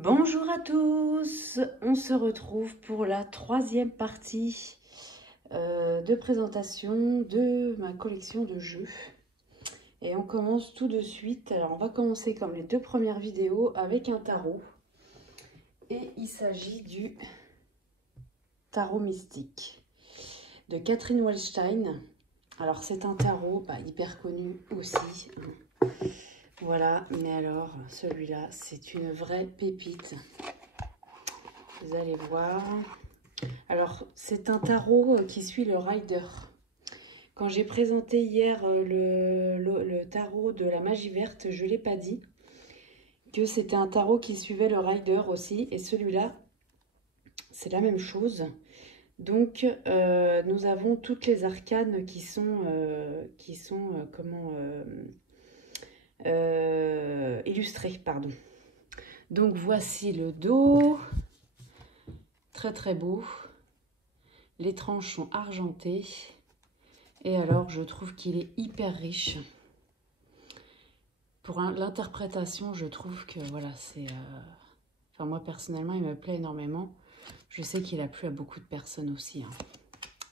Bonjour à tous, on se retrouve pour la troisième partie de présentation de ma collection de jeux. Et on commence tout de suite. Alors on va commencer comme les deux premières vidéos avec un tarot. Et il s'agit du tarot mystique de Catherine Wallstein. Alors c'est un tarot hyper connu aussi. Voilà, mais alors celui-là c'est une vraie pépite. Vous allez voir. Alors, c'est un tarot qui suit le rider. Quand j'ai présenté hier le tarot de la magie verte, je ne l'ai pas dit que c'était un tarot qui suivait le rider aussi. Et celui-là, c'est la même chose. Donc, nous avons toutes les arcanes qui sont illustrées. Pardon. Donc, voici le dos. Très très beau. Les tranches sont argentées. Et alors, je trouve qu'il est hyper riche. Pour l'interprétation, je trouve que voilà, c'est... Enfin, moi, personnellement, il me plaît énormément. Je sais qu'il a plu à beaucoup de personnes aussi. Hein.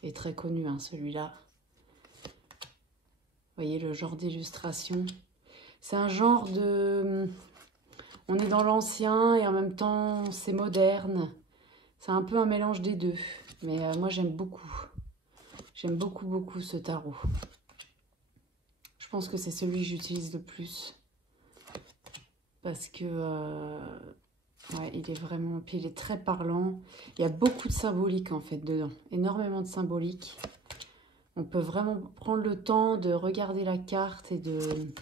Il est très connu, hein, celui-là. Vous voyez le genre d'illustration. C'est un genre de... On est dans l'ancien et en même temps, c'est moderne. C'est un peu un mélange des deux. Mais moi, j'aime beaucoup. J'aime beaucoup, beaucoup ce tarot. Je pense que c'est celui que j'utilise le plus. Parce que ouais, il est vraiment... Puis il est très parlant. Il y a beaucoup de symbolique en fait dedans. Énormément de symbolique. On peut vraiment prendre le temps de regarder la carte et de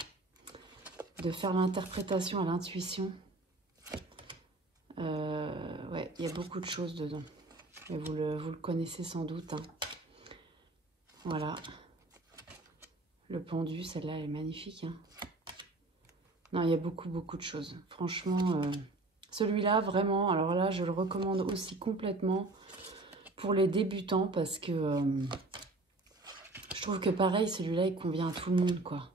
faire l'interprétation à l'intuition. Ouais, il y a beaucoup de choses dedans. Et vous le connaissez sans doute. Hein. Voilà. Le pendu, celle-là, elle est magnifique. Hein. Non, il y a beaucoup, beaucoup de choses. Franchement, celui-là, vraiment, alors là, je le recommande aussi complètement pour les débutants parce que je trouve que pareil, celui-là, il convient à tout le monde, quoi.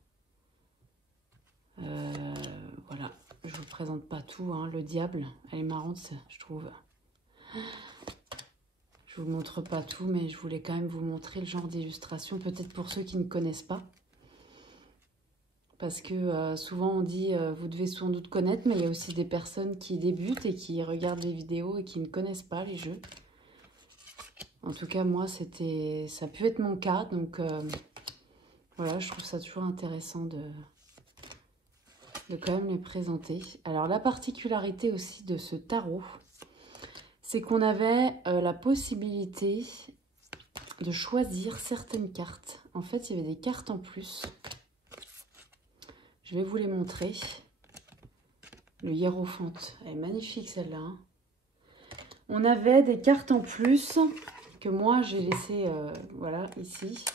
Voilà, je vous présente pas tout, hein. Le diable, elle est marrante, je trouve. Je vous montre pas tout, mais je voulais quand même vous montrer le genre d'illustration, peut-être pour ceux qui ne connaissent pas. Parce que souvent on dit, vous devez sans doute connaître, mais il y a aussi des personnes qui débutent et qui regardent les vidéos et qui ne connaissent pas les jeux. En tout cas, moi, ça a pu être mon cas. Donc, voilà, je trouve ça toujours intéressant de quand même les présenter. Alors, la particularité aussi de ce tarot, c'est qu'on avait la possibilité de choisir certaines cartes. En fait, il y avait des cartes en plus. Je vais vous les montrer. Le hiérophante, elle est magnifique celle-là. Hein. On avait des cartes en plus que moi j'ai laissé, voilà, ici.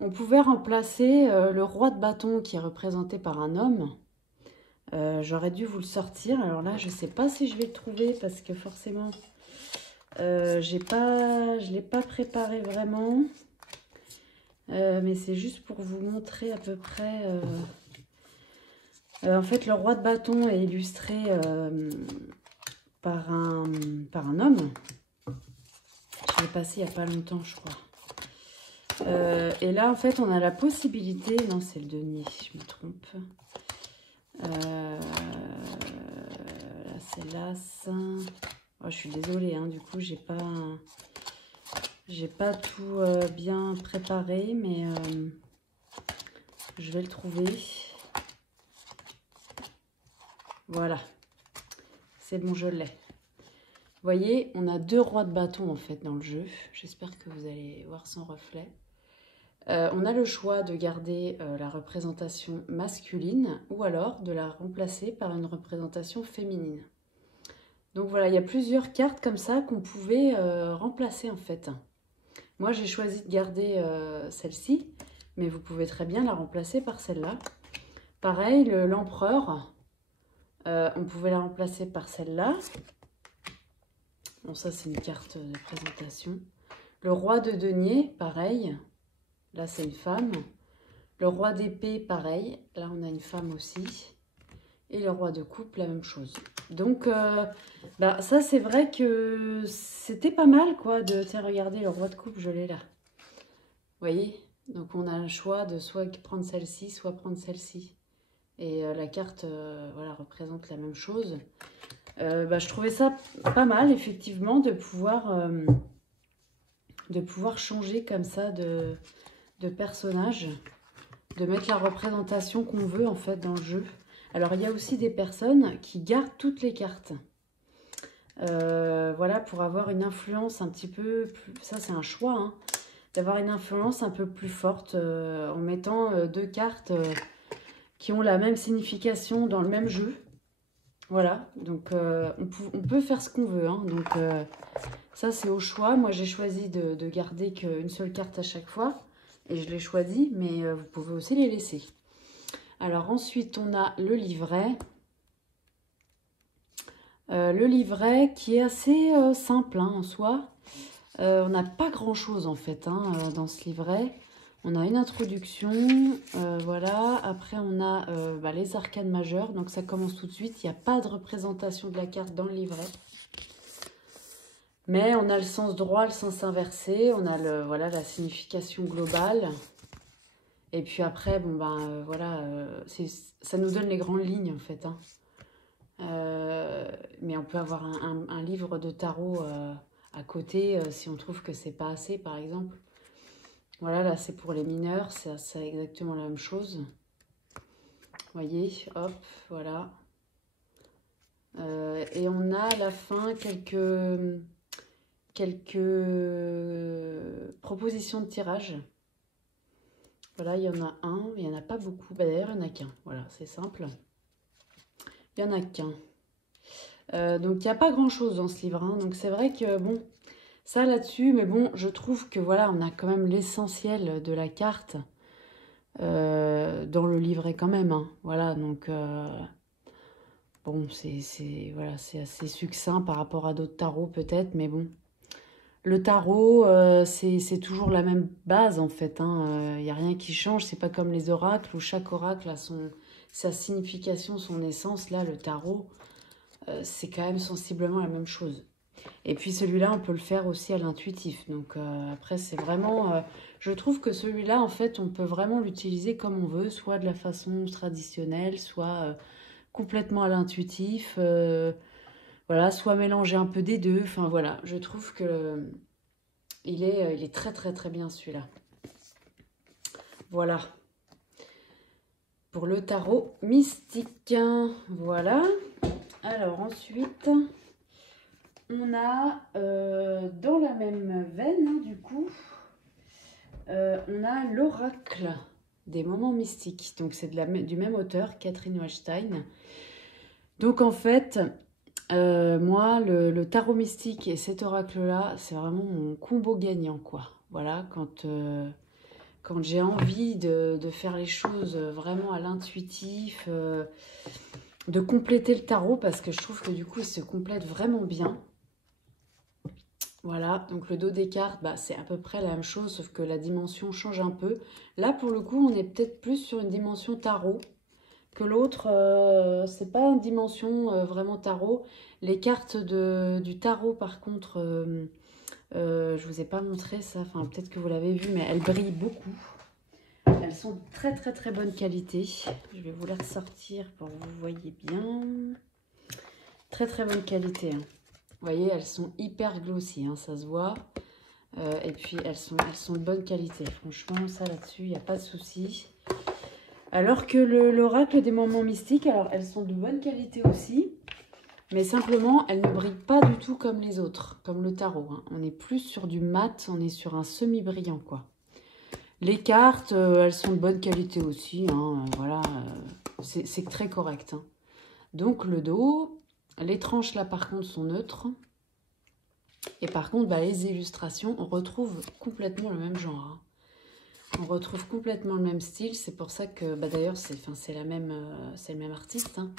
On pouvait remplacer le roi de bâton qui est représenté par un homme. J'aurais dû vous le sortir. Alors là, je ne sais pas si je vais le trouver parce que forcément, je ne l'ai pas préparé vraiment. Mais c'est juste pour vous montrer à peu près... en fait, le roi de bâton est illustré par un homme. Je l'ai passé il n'y a pas longtemps, je crois. Et là, en fait, on a la possibilité... Non, c'est le denier, je me trompe. Là, c'est l'as. Oh, je suis désolée, hein, du coup, j'ai pas tout bien préparé, mais je vais le trouver. Voilà, c'est bon, je l'ai. Vous voyez, on a deux rois de bâton en fait dans le jeu. J'espère que vous allez voir son reflet. On a le choix de garder la représentation masculine ou alors de la remplacer par une représentation féminine. Donc voilà, il y a plusieurs cartes comme ça qu'on pouvait remplacer en fait. Moi, j'ai choisi de garder celle-ci, mais vous pouvez très bien la remplacer par celle-là. Pareil, l'empereur, on pouvait la remplacer par celle-là. Bon, ça, c'est une carte de présentation. Le roi de denier, pareil. Là, c'est une femme. Le roi d'épée, pareil. Là, on a une femme aussi. Et le roi de coupe, la même chose. Donc, bah, ça, c'est vrai que c'était pas mal, quoi. Tiens, regardez, le roi de coupe, je l'ai là. Vous voyez? Donc, on a le choix de soit prendre celle-ci, soit prendre celle-ci. Et la carte, voilà, représente la même chose. Bah, je trouvais ça pas mal, effectivement, de pouvoir changer comme ça de personnage, de mettre la représentation qu'on veut, en fait, dans le jeu. Alors, il y a aussi des personnes qui gardent toutes les cartes. Voilà, pour avoir une influence un petit peu plus... Ça, c'est un choix, hein, d'avoir une influence un peu plus forte en mettant deux cartes qui ont la même signification dans le même jeu. Voilà, donc on peut faire ce qu'on veut, hein, donc ça, c'est au choix. Moi, j'ai choisi de garder qu'une seule carte à chaque fois, et je l'ai choisi, mais vous pouvez aussi les laisser. Alors ensuite, on a le livret. Le livret qui est assez simple, hein, en soi. On n'a pas grand-chose en fait, hein, dans ce livret. On a une introduction, voilà. Après, on a bah, les arcanes majeures. Donc, ça commence tout de suite. Il n'y a pas de représentation de la carte dans le livret. Mais on a le sens droit, le sens inversé. On a voilà, la signification globale. Et puis après, bon, ben, voilà, ça nous donne les grandes lignes en fait, hein. Mais on peut avoir un livre de tarot à côté si on trouve que c'est pas assez, par exemple. Voilà, là c'est pour les mineurs, c'est exactement la même chose. Vous voyez, hop, voilà. Et on a à la fin quelques propositions de tirage. Voilà, il y en a un, il n'y en a pas beaucoup. Bah, d'ailleurs, il n'y en a qu'un. Voilà, c'est simple. Il n'y en a qu'un. Donc, il n'y a pas grand-chose dans ce livre, hein. Donc, c'est vrai que, bon, ça là-dessus, mais bon, je trouve que, voilà, on a quand même l'essentiel de la carte dans le livret quand même, hein. Voilà, donc, bon, voilà, c'est assez succinct par rapport à d'autres tarots peut-être, mais bon. Le tarot, c'est toujours la même base, en fait, hein. Y a rien qui change, c'est pas comme les oracles, où chaque oracle a sa signification, son essence. Là, le tarot, c'est quand même sensiblement la même chose. Et puis celui-là, on peut le faire aussi à l'intuitif. Donc après, c'est vraiment... je trouve que celui-là, en fait, on peut vraiment l'utiliser comme on veut, soit de la façon traditionnelle, soit complètement à l'intuitif, voilà, soit mélanger un peu des deux. Enfin voilà, je trouve que il est très très très bien celui-là. Voilà. Pour le tarot mystique. Voilà. Alors ensuite... On a, dans la même veine, hein, du coup, on a l'oracle des moments mystiques. Donc, c'est du même auteur, Catherine Weinstein. Donc, en fait, moi, le tarot mystique et cet oracle-là, c'est vraiment mon combo gagnant, quoi. Voilà, quand j'ai envie de faire les choses vraiment à l'intuitif, de compléter le tarot, parce que je trouve que du coup, il se complète vraiment bien. Voilà, donc le dos des cartes, bah, c'est à peu près la même chose, sauf que la dimension change un peu. Là, pour le coup, on est peut-être plus sur une dimension tarot que l'autre. C'est pas une dimension vraiment tarot. Les cartes du tarot, par contre, je vous ai pas montré ça. Enfin, peut-être que vous l'avez vu, mais elles brillent beaucoup. Elles sont de très très très bonne qualité. Je vais vous les ressortir pour que vous voyez bien. Très très bonne qualité, hein. Vous voyez, elles sont hyper glossy, hein, ça se voit. Et puis, elles sont de bonne qualité. Franchement, ça là-dessus, il n'y a pas de souci. Alors que l'oracle des moments mystiques, alors elles sont de bonne qualité aussi. Mais simplement, elles ne brillent pas du tout comme les autres, comme le tarot, hein. On est plus sur du mat, on est sur un semi-brillant, quoi. Les cartes, elles sont de bonne qualité aussi, hein, voilà. C'est très correct, hein. Donc, le dos... Les tranches, là, par contre, sont neutres. Et par contre, bah, les illustrations, on retrouve complètement le même genre, hein. On retrouve complètement le même style. C'est pour ça que, bah, d'ailleurs, c'est le même artiste, hein.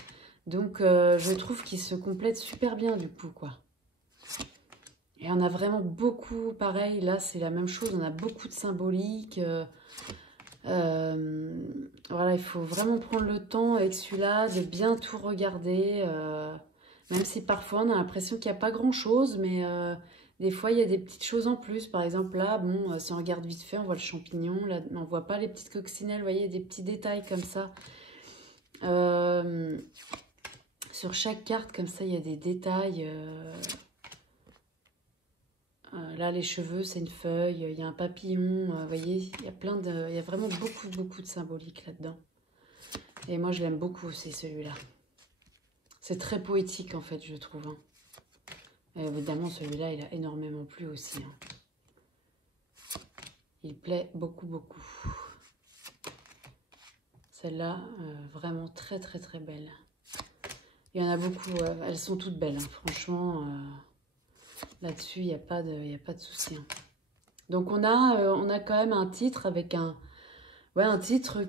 Donc, je trouve qu'il se complète super bien, du coup, quoi. Et on a vraiment beaucoup, pareil, là, c'est la même chose. On a beaucoup de symbolique. Voilà, il faut vraiment prendre le temps avec celui-là de bien tout regarder. Même si parfois on a l'impression qu'il n'y a pas grand-chose, mais des fois il y a des petites choses en plus. Par exemple là, bon, si on regarde vite fait, on voit le champignon, là, on voit pas les petites coccinelles, vous voyez, des petits détails comme ça. Sur chaque carte, comme ça, il y a des détails. Là, les cheveux, c'est une feuille. Il y a un papillon. Vous voyez, il y a il y a vraiment beaucoup de symbolique là-dedans. Et moi, je l'aime beaucoup aussi, celui-là. C'est très poétique, en fait, je trouve. Hein. Et évidemment, celui-là, il a énormément plu aussi. Hein. Il plaît beaucoup. Celle-là, vraiment très belle. Il y en a beaucoup. Elles sont toutes belles, hein. Franchement... Là-dessus, il n'y a pas de souci. Hein. Donc, on a quand même un titre avec un titre...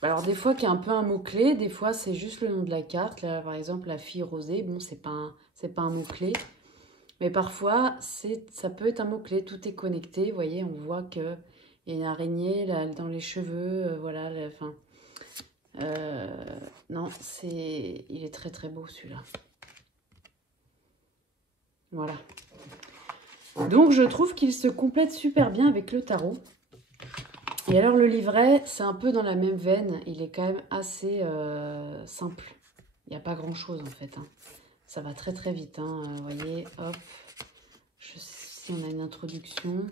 Alors, des fois, qui est un peu un mot-clé. Des fois, c'est juste le nom de la carte. Là, par exemple, la fille rosée. Bon, c'est pas un mot-clé. Mais parfois, ça peut être un mot-clé. Tout est connecté. Vous voyez, on voit qu'il y a une araignée là, dans les cheveux. Voilà. Non, il est très beau, celui-là. Voilà. Donc, je trouve qu'il se complète super bien avec le tarot. Et alors, le livret, c'est un peu dans la même veine. Il est quand même assez simple. Il n'y a pas grand-chose, en fait. Hein. Ça va très vite. Hein. Vous voyez, hop. Si on a une introduction.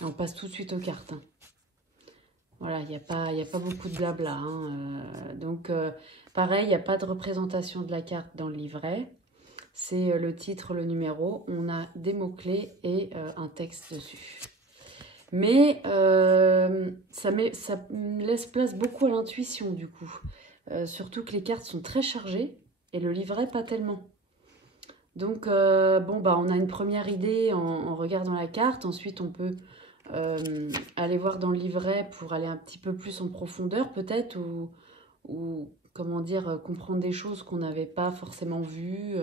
Et on passe tout de suite aux cartes. Hein. Voilà, il n'y a pas beaucoup de blabla. Hein. Donc, pareil, il n'y a pas de représentation de la carte dans le livret. C'est le titre, le numéro. On a des mots-clés et un texte dessus. Mais ça laisse place beaucoup à l'intuition, du coup. Surtout que les cartes sont très chargées et le livret, pas tellement. Donc, bon, bah, on a une première idée en regardant la carte. Ensuite, on peut aller voir dans le livret pour aller un petit peu plus en profondeur, peut-être, ou comment dire, comprendre des choses qu'on n'avait pas forcément vues.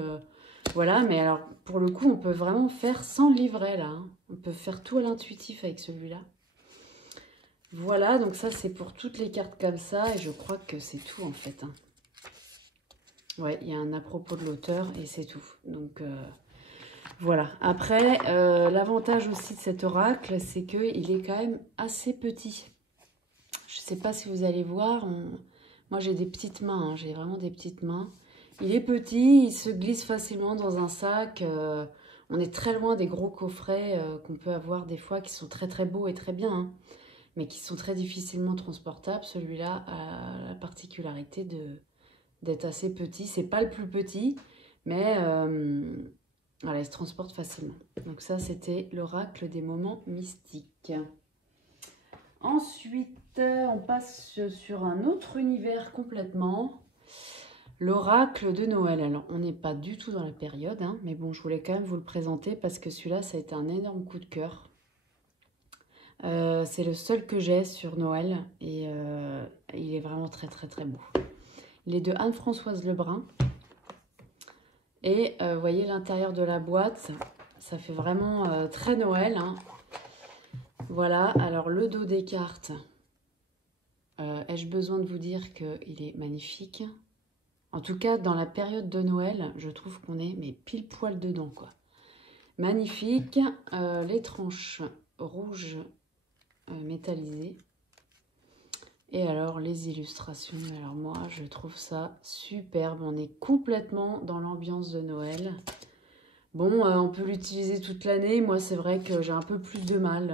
Voilà, mais alors, pour le coup, on peut vraiment faire sans le livret, là. Hein. On peut faire tout à l'intuitif avec celui-là. Voilà, donc ça, c'est pour toutes les cartes comme ça, et je crois que c'est tout, en fait. Hein. Ouais, il y a un à propos de l'auteur, et c'est tout. Donc, voilà. Après, l'avantage aussi de cet oracle, c'est qu'il est quand même assez petit. Je ne sais pas si vous allez voir, moi, j'ai des petites mains, hein. J'ai vraiment des petites mains. Il est petit, il se glisse facilement dans un sac. On est très loin des gros coffrets qu'on peut avoir des fois qui sont très beaux et très bien, hein, mais qui sont très difficilement transportables. Celui-là a la particularité d'être assez petit. C'est pas le plus petit, mais voilà, il se transporte facilement. Donc ça, c'était l'oracle des moments mystiques. Ensuite, on passe sur un autre univers complètement. L'oracle de Noël. Alors, on n'est pas du tout dans la période, hein, mais bon, je voulais quand même vous le présenter parce que celui-là, ça a été un énorme coup de cœur. C'est le seul que j'ai sur Noël et il est vraiment très beau. Il est de Anne-Françoise Lebrun. Et vous voyez l'intérieur de la boîte, ça fait vraiment très Noël. Hein. Voilà, alors le dos des cartes, ai-je besoin de vous dire qu'il est magnifique? En tout cas, dans la période de Noël, je trouve qu'on est mais pile poil dedans, quoi. Magnifique. Les tranches rouges métallisées. Et alors, les illustrations. Alors moi, je trouve ça superbe. On est complètement dans l'ambiance de Noël. Bon, on peut l'utiliser toute l'année. Moi, c'est vrai que j'ai un peu plus de mal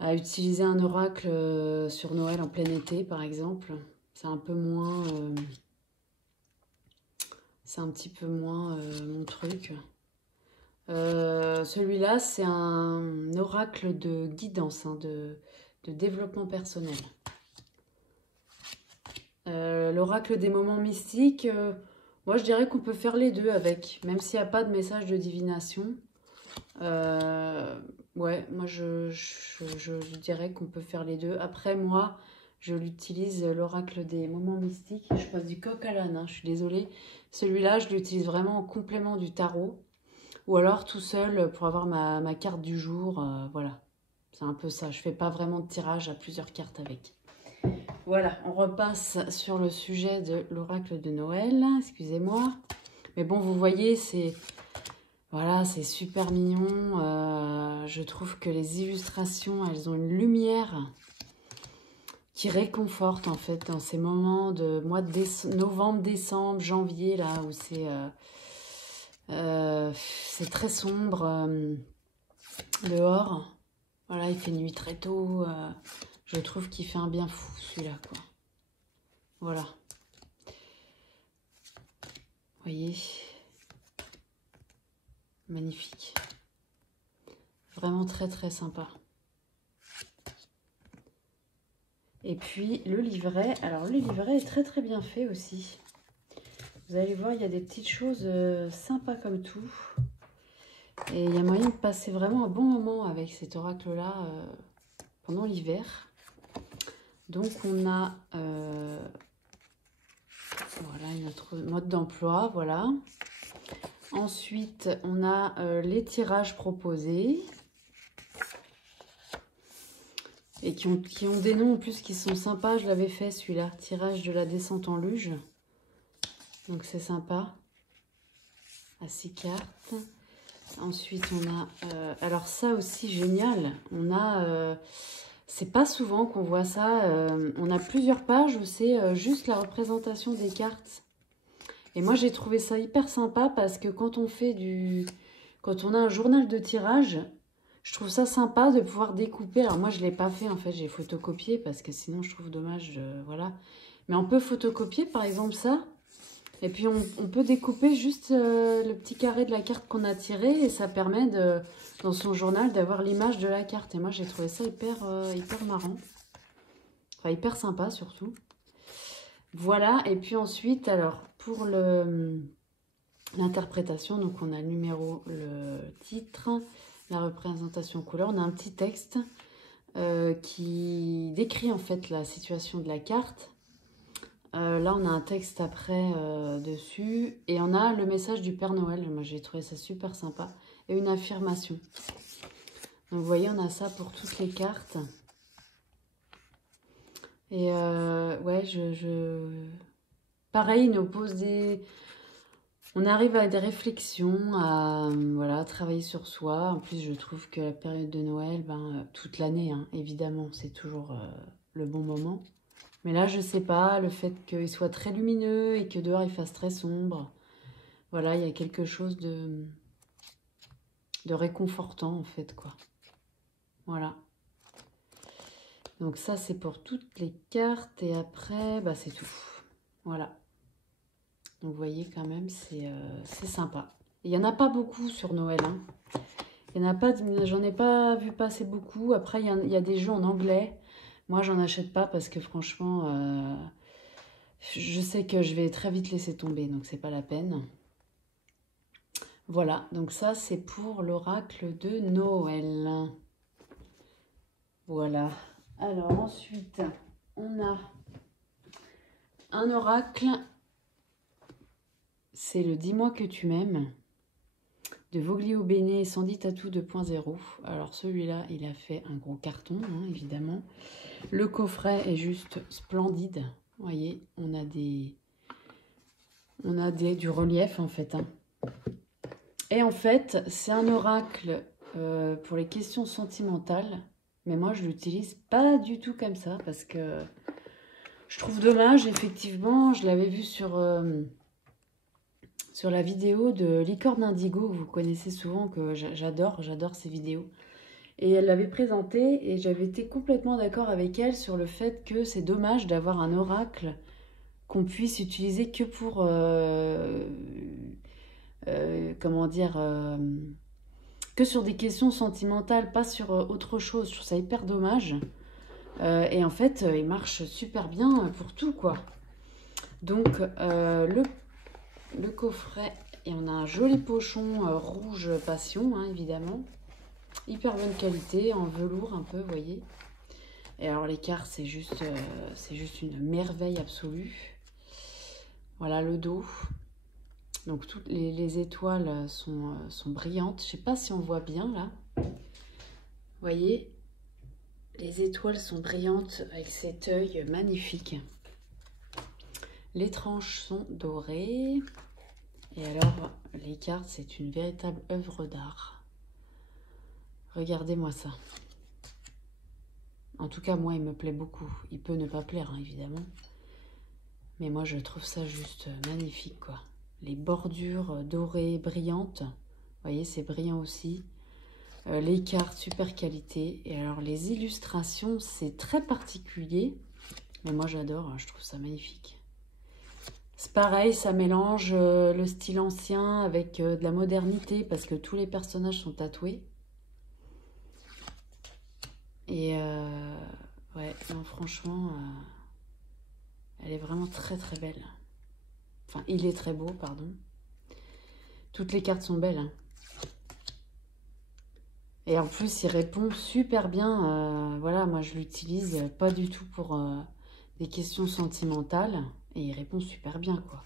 à utiliser un oracle sur Noël en plein été, par exemple. C'est un peu moins... c'est un petit peu moins mon truc. Celui-là, c'est un oracle de guidance, hein, de développement personnel. L'oracle des moments mystiques, moi je dirais qu'on peut faire les deux avec, même s'il n'y a pas de message de divination. Ouais, moi je dirais qu'on peut faire les deux. Après, moi, je l'utilise, l'oracle des moments mystiques. Je passe du coq à l'âne, hein, je suis désolée. Celui-là, je l'utilise vraiment en complément du tarot. Ou alors tout seul pour avoir ma carte du jour. Voilà. C'est un peu ça. Je fais pas vraiment de tirage à plusieurs cartes avec. Voilà, on repasse sur le sujet de l'oracle de Noël. Excusez-moi. Mais bon, vous voyez, c'est... Voilà, c'est super mignon. Je trouve que les illustrations, elles ont une lumière qui réconforte en fait dans ces moments de mois de novembre, décembre, janvier, là où c'est très sombre dehors. Voilà, il fait nuit très tôt. Je trouve qu'il fait un bien fou celui-là, quoi. Voilà. Vous voyez? Magnifique. Vraiment très très sympa. Et puis le livret, alors le livret est très très bien fait aussi. Vous allez voir, il y a des petites choses sympas comme tout. Et il y a moyen de passer vraiment un bon moment avec cet oracle-là pendant l'hiver. Donc on a voilà notre mode d'emploi, voilà. Ensuite, on a les tirages proposés. Et qui ont des noms en plus qui sont sympas. Je l'avais fait celui-là. Tirage de la descente en luge. Donc c'est sympa. À 6 cartes. Ensuite on a... alors ça aussi génial. On a... c'est pas souvent qu'on voit ça. On a plusieurs pages où c'est juste la représentation des cartes. Et moi j'ai trouvé ça hyper sympa parce que quand on fait quand on a un journal de tirage... Je trouve ça sympa de pouvoir découper. Alors moi, je ne l'ai pas fait, en fait, j'ai photocopié parce que sinon, je trouve dommage, voilà. Mais on peut photocopier, par exemple, ça. Et puis, on peut découper juste le petit carré de la carte qu'on a tiré et ça permet, dans son journal, d'avoir l'image de la carte. Et moi, j'ai trouvé ça hyper marrant. Enfin, hyper sympa, surtout. Voilà. Et puis ensuite, alors, pour l'interprétation, donc on a le numéro, le titre... La représentation couleur, on a un petit texte qui décrit en fait la situation de la carte. Là, on a un texte après dessus et on a le message du Père Noël. Moi, j'ai trouvé ça super sympa. Et une affirmation. Donc, vous voyez, on a ça pour toutes les cartes. Et ouais, pareil, il nous pose des... On arrive à des réflexions, à voilà, travailler sur soi. En plus, je trouve que la période de Noël, toute l'année, hein, évidemment, c'est toujours le bon moment. Mais là, je sais pas, le fait qu'il soit très lumineux et que dehors, il fasse très sombre. Voilà, il y a quelque chose de réconfortant, en fait, quoi. Voilà. Donc ça, c'est pour toutes les cartes. Et après, c'est tout. Voilà. Donc, vous voyez, quand même, c'est sympa. Il n'y en a pas beaucoup sur Noël. Hein. Il y en a pas, j'en ai pas vu passer beaucoup. Après, il y a des jeux en anglais. Moi, j'en achète pas parce que, franchement, je sais que je vais très vite laisser tomber. Donc, c'est pas la peine. Voilà. Donc, ça, c'est pour l'oracle de Noël. Voilà. Alors, ensuite, on a un oracle... C'est le Dis-moi que tu m'aimes de Voglio Bene et Sandy Tattoo 2.0. Alors celui-là, il a fait un gros carton, hein, évidemment. Le coffret est juste splendide. Vous voyez, on a du relief en fait. Hein. Et en fait, c'est un oracle pour les questions sentimentales. Mais moi, je l'utilise pas du tout comme ça parce que je trouve dommage, effectivement. Je l'avais vu sur la vidéo de Licorne Indigo, vous connaissez souvent, que j'adore ces vidéos. Et elle l'avait présentée et j'avais été complètement d'accord avec elle sur le fait que c'est dommage d'avoir un oracle qu'on puisse utiliser que pour, comment dire, que sur des questions sentimentales, pas sur autre chose. Je trouve ça hyper dommage. Et en fait, il marche super bien pour tout, quoi. Donc, le coffret, et on a un joli pochon rouge passion, hein, évidemment. Hyper bonne qualité, en velours un peu, vous voyez. Et alors les cartes, c'est juste une merveille absolue. Voilà le dos. Donc toutes les étoiles sont brillantes. Je ne sais pas si on voit bien là. Vous voyez. Les étoiles sont brillantes avec cet œil magnifique. Les tranches sont dorées. Et alors, les cartes, c'est une véritable œuvre d'art. Regardez-moi ça. En tout cas, moi, il me plaît beaucoup. Il peut ne pas plaire, hein, évidemment. Mais moi, je trouve ça juste magnifique, quoi. Les bordures dorées, brillantes. Vous voyez, c'est brillant aussi. Les cartes, super qualité. Et alors, les illustrations, c'est très particulier. Mais moi, j'adore. Je trouve ça magnifique. C'est pareil, ça mélange le style ancien avec de la modernité. Parce que tous les personnages sont tatoués. Et ouais, non, franchement, elle est vraiment très très belle. Enfin, il est très beau, pardon. Toutes les cartes sont belles, hein. Et en plus, il répond super bien. Voilà, moi, je l'utilise pas du tout pour des questions sentimentales. Et il répond super bien, quoi.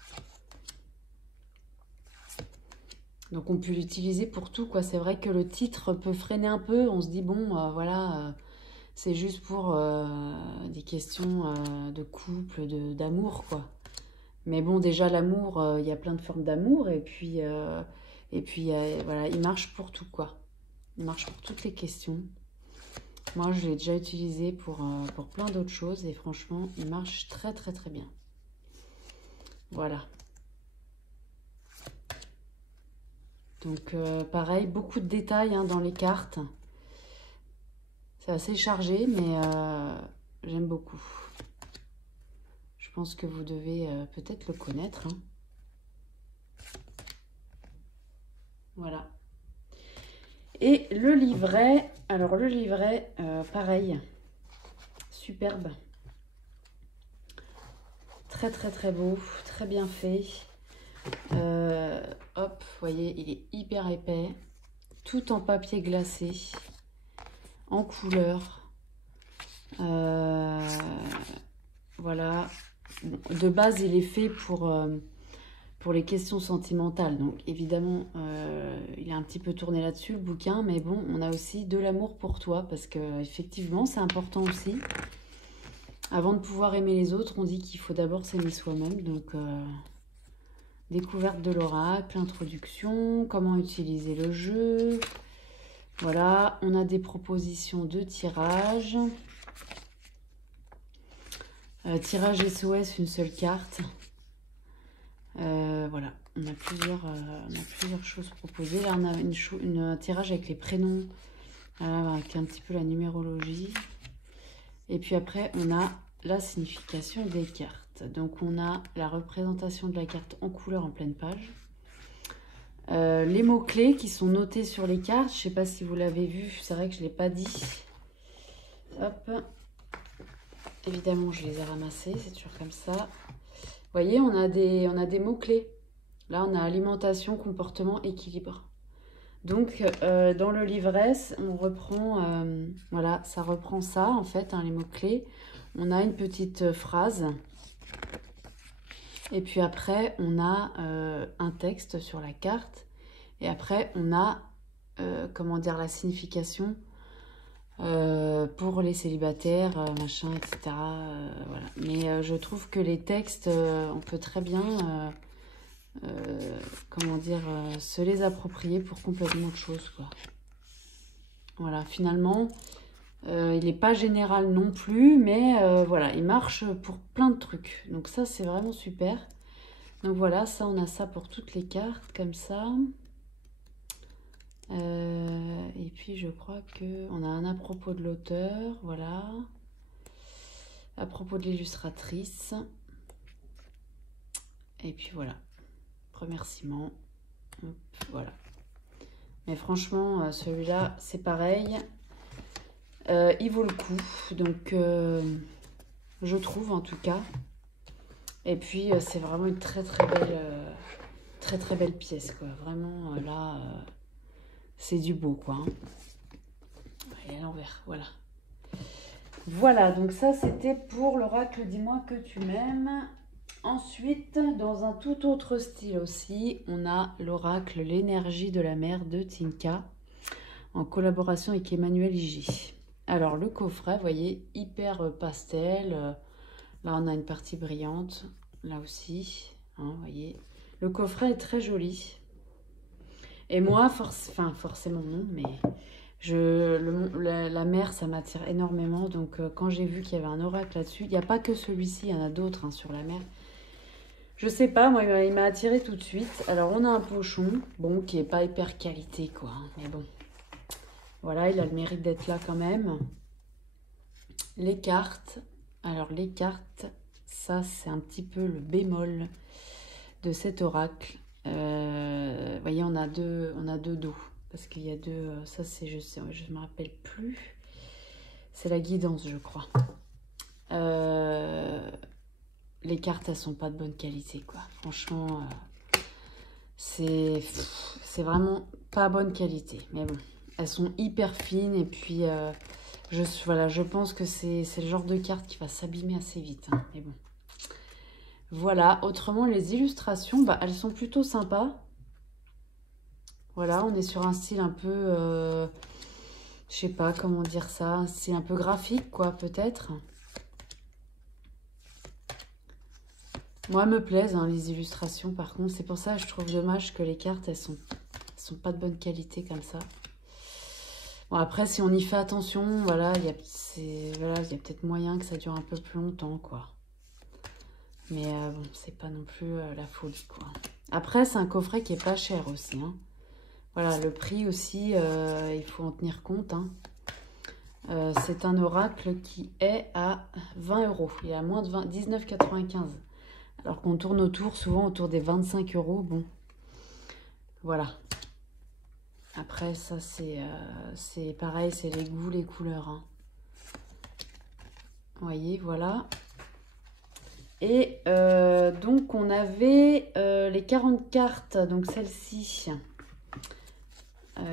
Donc, on peut l'utiliser pour tout, quoi. C'est vrai que le titre peut freiner un peu. On se dit, bon, voilà, c'est juste pour des questions de couple, d'amour, quoi. Mais bon, déjà, l'amour, il y a plein de formes d'amour. Et puis voilà, il marche pour tout, quoi. Il marche pour toutes les questions. Moi, je l'ai déjà utilisé pour plein d'autres choses. Et franchement, il marche très, très, très bien. Voilà. Donc, pareil, beaucoup de détails hein, dans les cartes. C'est assez chargé, mais j'aime beaucoup. Je pense que vous devez peut-être le connaître. Hein. Voilà. Et le livret, alors le livret, pareil, superbe. Très très très beau, très bien fait. Hop, vous voyez, il est hyper épais. Tout en papier glacé, en couleur. Voilà. Bon, de base, il est fait pour les questions sentimentales. Donc, évidemment, il est un petit peu tourné là-dessus, le bouquin. Mais bon, on a aussi de l'amour pour toi. Parce que effectivement, c'est important aussi. Avant de pouvoir aimer les autres, on dit qu'il faut d'abord s'aimer soi-même. Donc, découverte de l'oracle, introduction, comment utiliser le jeu. Voilà, on a des propositions de tirage. Tirage SOS, une seule carte. Voilà, on a plusieurs choses proposées. Là, on a un tirage avec les prénoms, avec un petit peu la numérologie. Et puis après, on a la signification des cartes. Donc, on a la représentation de la carte en couleur en pleine page. Les mots-clés qui sont notés sur les cartes. Je ne sais pas si vous l'avez vu, c'est vrai que je ne l'ai pas dit. Hop. Évidemment, je les ai ramassés, c'est toujours comme ça. Vous voyez, on a des mots-clés. Là, on a alimentation, comportement, équilibre. Donc, dans le livret, on reprend, voilà, ça reprend ça, en fait, hein, les mots-clés. On a une petite phrase. Et puis après, on a un texte sur la carte. Et après, on a, comment dire, la signification pour les célibataires, machin, etc. Voilà. Mais je trouve que les textes, on peut très bien, comment dire, se les approprier pour complètement autre chose, quoi. Voilà, finalement, il n'est pas général non plus, mais voilà, il marche pour plein de trucs. Donc ça, c'est vraiment super. Donc voilà, ça, on a ça pour toutes les cartes, comme ça. Et puis je crois qu'on a un à propos de l'auteur, voilà. À propos de l'illustratrice. Et puis voilà. Remerciements. Hop, voilà. Mais franchement, celui-là, c'est pareil. Il vaut le coup. Donc, je trouve en tout cas. Et puis, c'est vraiment une très très belle pièce, quoi. Vraiment, là, c'est du beau, quoi. Hein. Et à l'envers, voilà. Voilà, donc ça, c'était pour l'oracle Dis-moi que tu m'aimes. Ensuite, dans un tout autre style aussi, on a l'oracle L'énergie de la mer de Tinka, en collaboration avec Emmanuel Ig. Alors, le coffret, vous voyez, hyper pastel. Là, on a une partie brillante. Là aussi, hein, vous voyez. Le coffret est très joli. Et moi, forcément non, mais la mer, ça m'attire énormément. Donc, quand j'ai vu qu'il y avait un oracle là-dessus, il n'y a pas que celui-ci, il y en a d'autres hein, sur la mer. Je sais pas, moi, il m'a attiré tout de suite. Alors, on a un pochon, bon, qui est pas hyper qualité, quoi. Hein, mais bon, voilà, il a le mérite d'être là quand même. Les cartes. Alors, les cartes, ça, c'est un petit peu le bémol de cet oracle. Vous voyez, on a deux dos. Parce qu'il y a deux... ça, c'est... je me rappelle plus. C'est la guidance, je crois. Les cartes, elles sont pas de bonne qualité, quoi. Franchement, c'est vraiment pas bonne qualité. Mais bon, elles sont hyper fines. Et puis, voilà, je pense que c'est le genre de carte qui va s'abîmer assez vite. Hein, mais bon. Voilà, autrement, les illustrations, bah, elles sont plutôt sympas. Voilà, on est sur un style un peu, je sais pas comment dire ça, un style un peu graphique, quoi, peut-être. Moi, elles me plaisent, hein, les illustrations, par contre. C'est pour ça que je trouve dommage que les cartes, elles sont pas de bonne qualité, comme ça. Bon, après, si on y fait attention, voilà, il y a peut-être moyen que ça dure un peu plus longtemps, quoi. Mais bon, c'est pas non plus la folie, quoi. Après, c'est un coffret qui est pas cher aussi, hein. Voilà, le prix aussi, il faut en tenir compte. Hein. C'est un oracle qui est à 20 €. Il est à moins de 19,95 €. Alors qu'on tourne souvent autour des 25 €. Bon, voilà. Après, ça, c'est pareil, c'est les goûts, les couleurs. Hein. Vous voyez, voilà. Et donc, on avait les 40 cartes, donc celle-ci...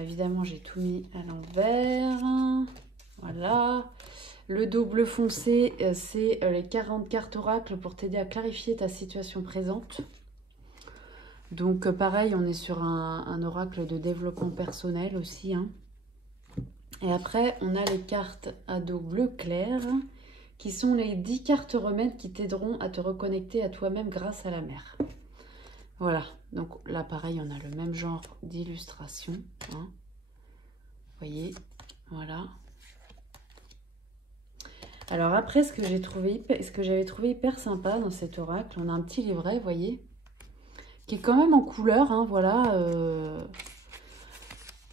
évidemment, j'ai tout mis à l'envers. Voilà. Le dos bleu foncé, c'est les 40 cartes oracles pour t'aider à clarifier ta situation présente. Donc, pareil, on est sur un oracle de développement personnel aussi. Hein. Et après, on a les cartes à dos bleu clair, qui sont les 10 cartes remèdes qui t'aideront à te reconnecter à toi-même grâce à la mer. Voilà, donc là pareil, on a le même genre d'illustration. Hein. Vous voyez, voilà. Alors après, ce que j'avais trouvé hyper sympa dans cet oracle, on a un petit livret, vous voyez, qui est quand même en couleur, hein, voilà.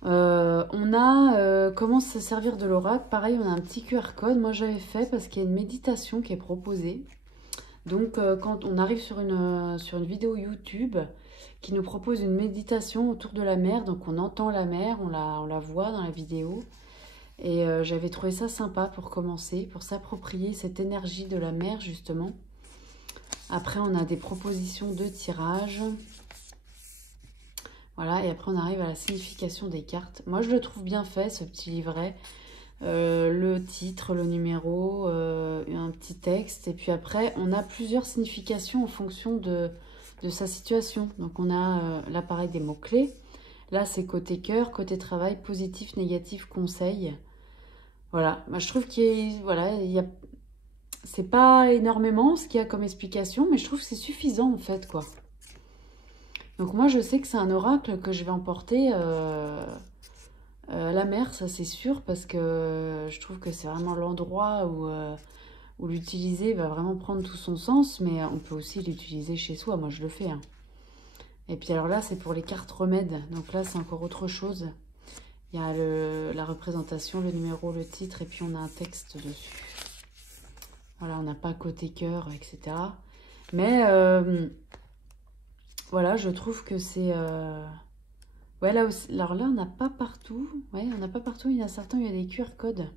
On a comment se servir de l'oracle. Pareil, on a un petit QR code. Moi, j'avais fait parce qu'il y a une méditation qui est proposée. Donc, quand on arrive sur une vidéo YouTube qui nous propose une méditation autour de la mer, donc on entend la mer, on la voit dans la vidéo. Et j'avais trouvé ça sympa pour commencer, pour s'approprier cette énergie de la mer, justement. Après, on a des propositions de tirage. Voilà, et après, on arrive à la signification des cartes. Moi, je le trouve bien fait, ce petit livret. Le titre, le numéro, un petit texte. Et puis après, on a plusieurs significations en fonction de sa situation. Donc, on a là, pareil, des mots-clés. Là, c'est côté cœur, côté travail, positif, négatif, conseil. Voilà, moi, je trouve c'est pas énormément ce qu'il y a comme explication, mais je trouve que c'est suffisant, en fait, quoi. Donc, moi, je sais que c'est un oracle que je vais emporter... la mer, ça c'est sûr, parce que je trouve que c'est vraiment l'endroit où l'utiliser va vraiment prendre tout son sens, mais on peut aussi l'utiliser chez soi, moi je le fais. Hein. Et puis alors là, c'est pour les cartes remèdes, donc là c'est encore autre chose. Il y a la représentation, le numéro, le titre, et puis on a un texte dessus. Voilà, on n'a pas côté cœur, etc. Mais voilà, je trouve que c'est... Ouais, là aussi, alors là, on n'a pas partout. Ouais, on n'a pas partout. Il y en a certains où il y a des QR codes.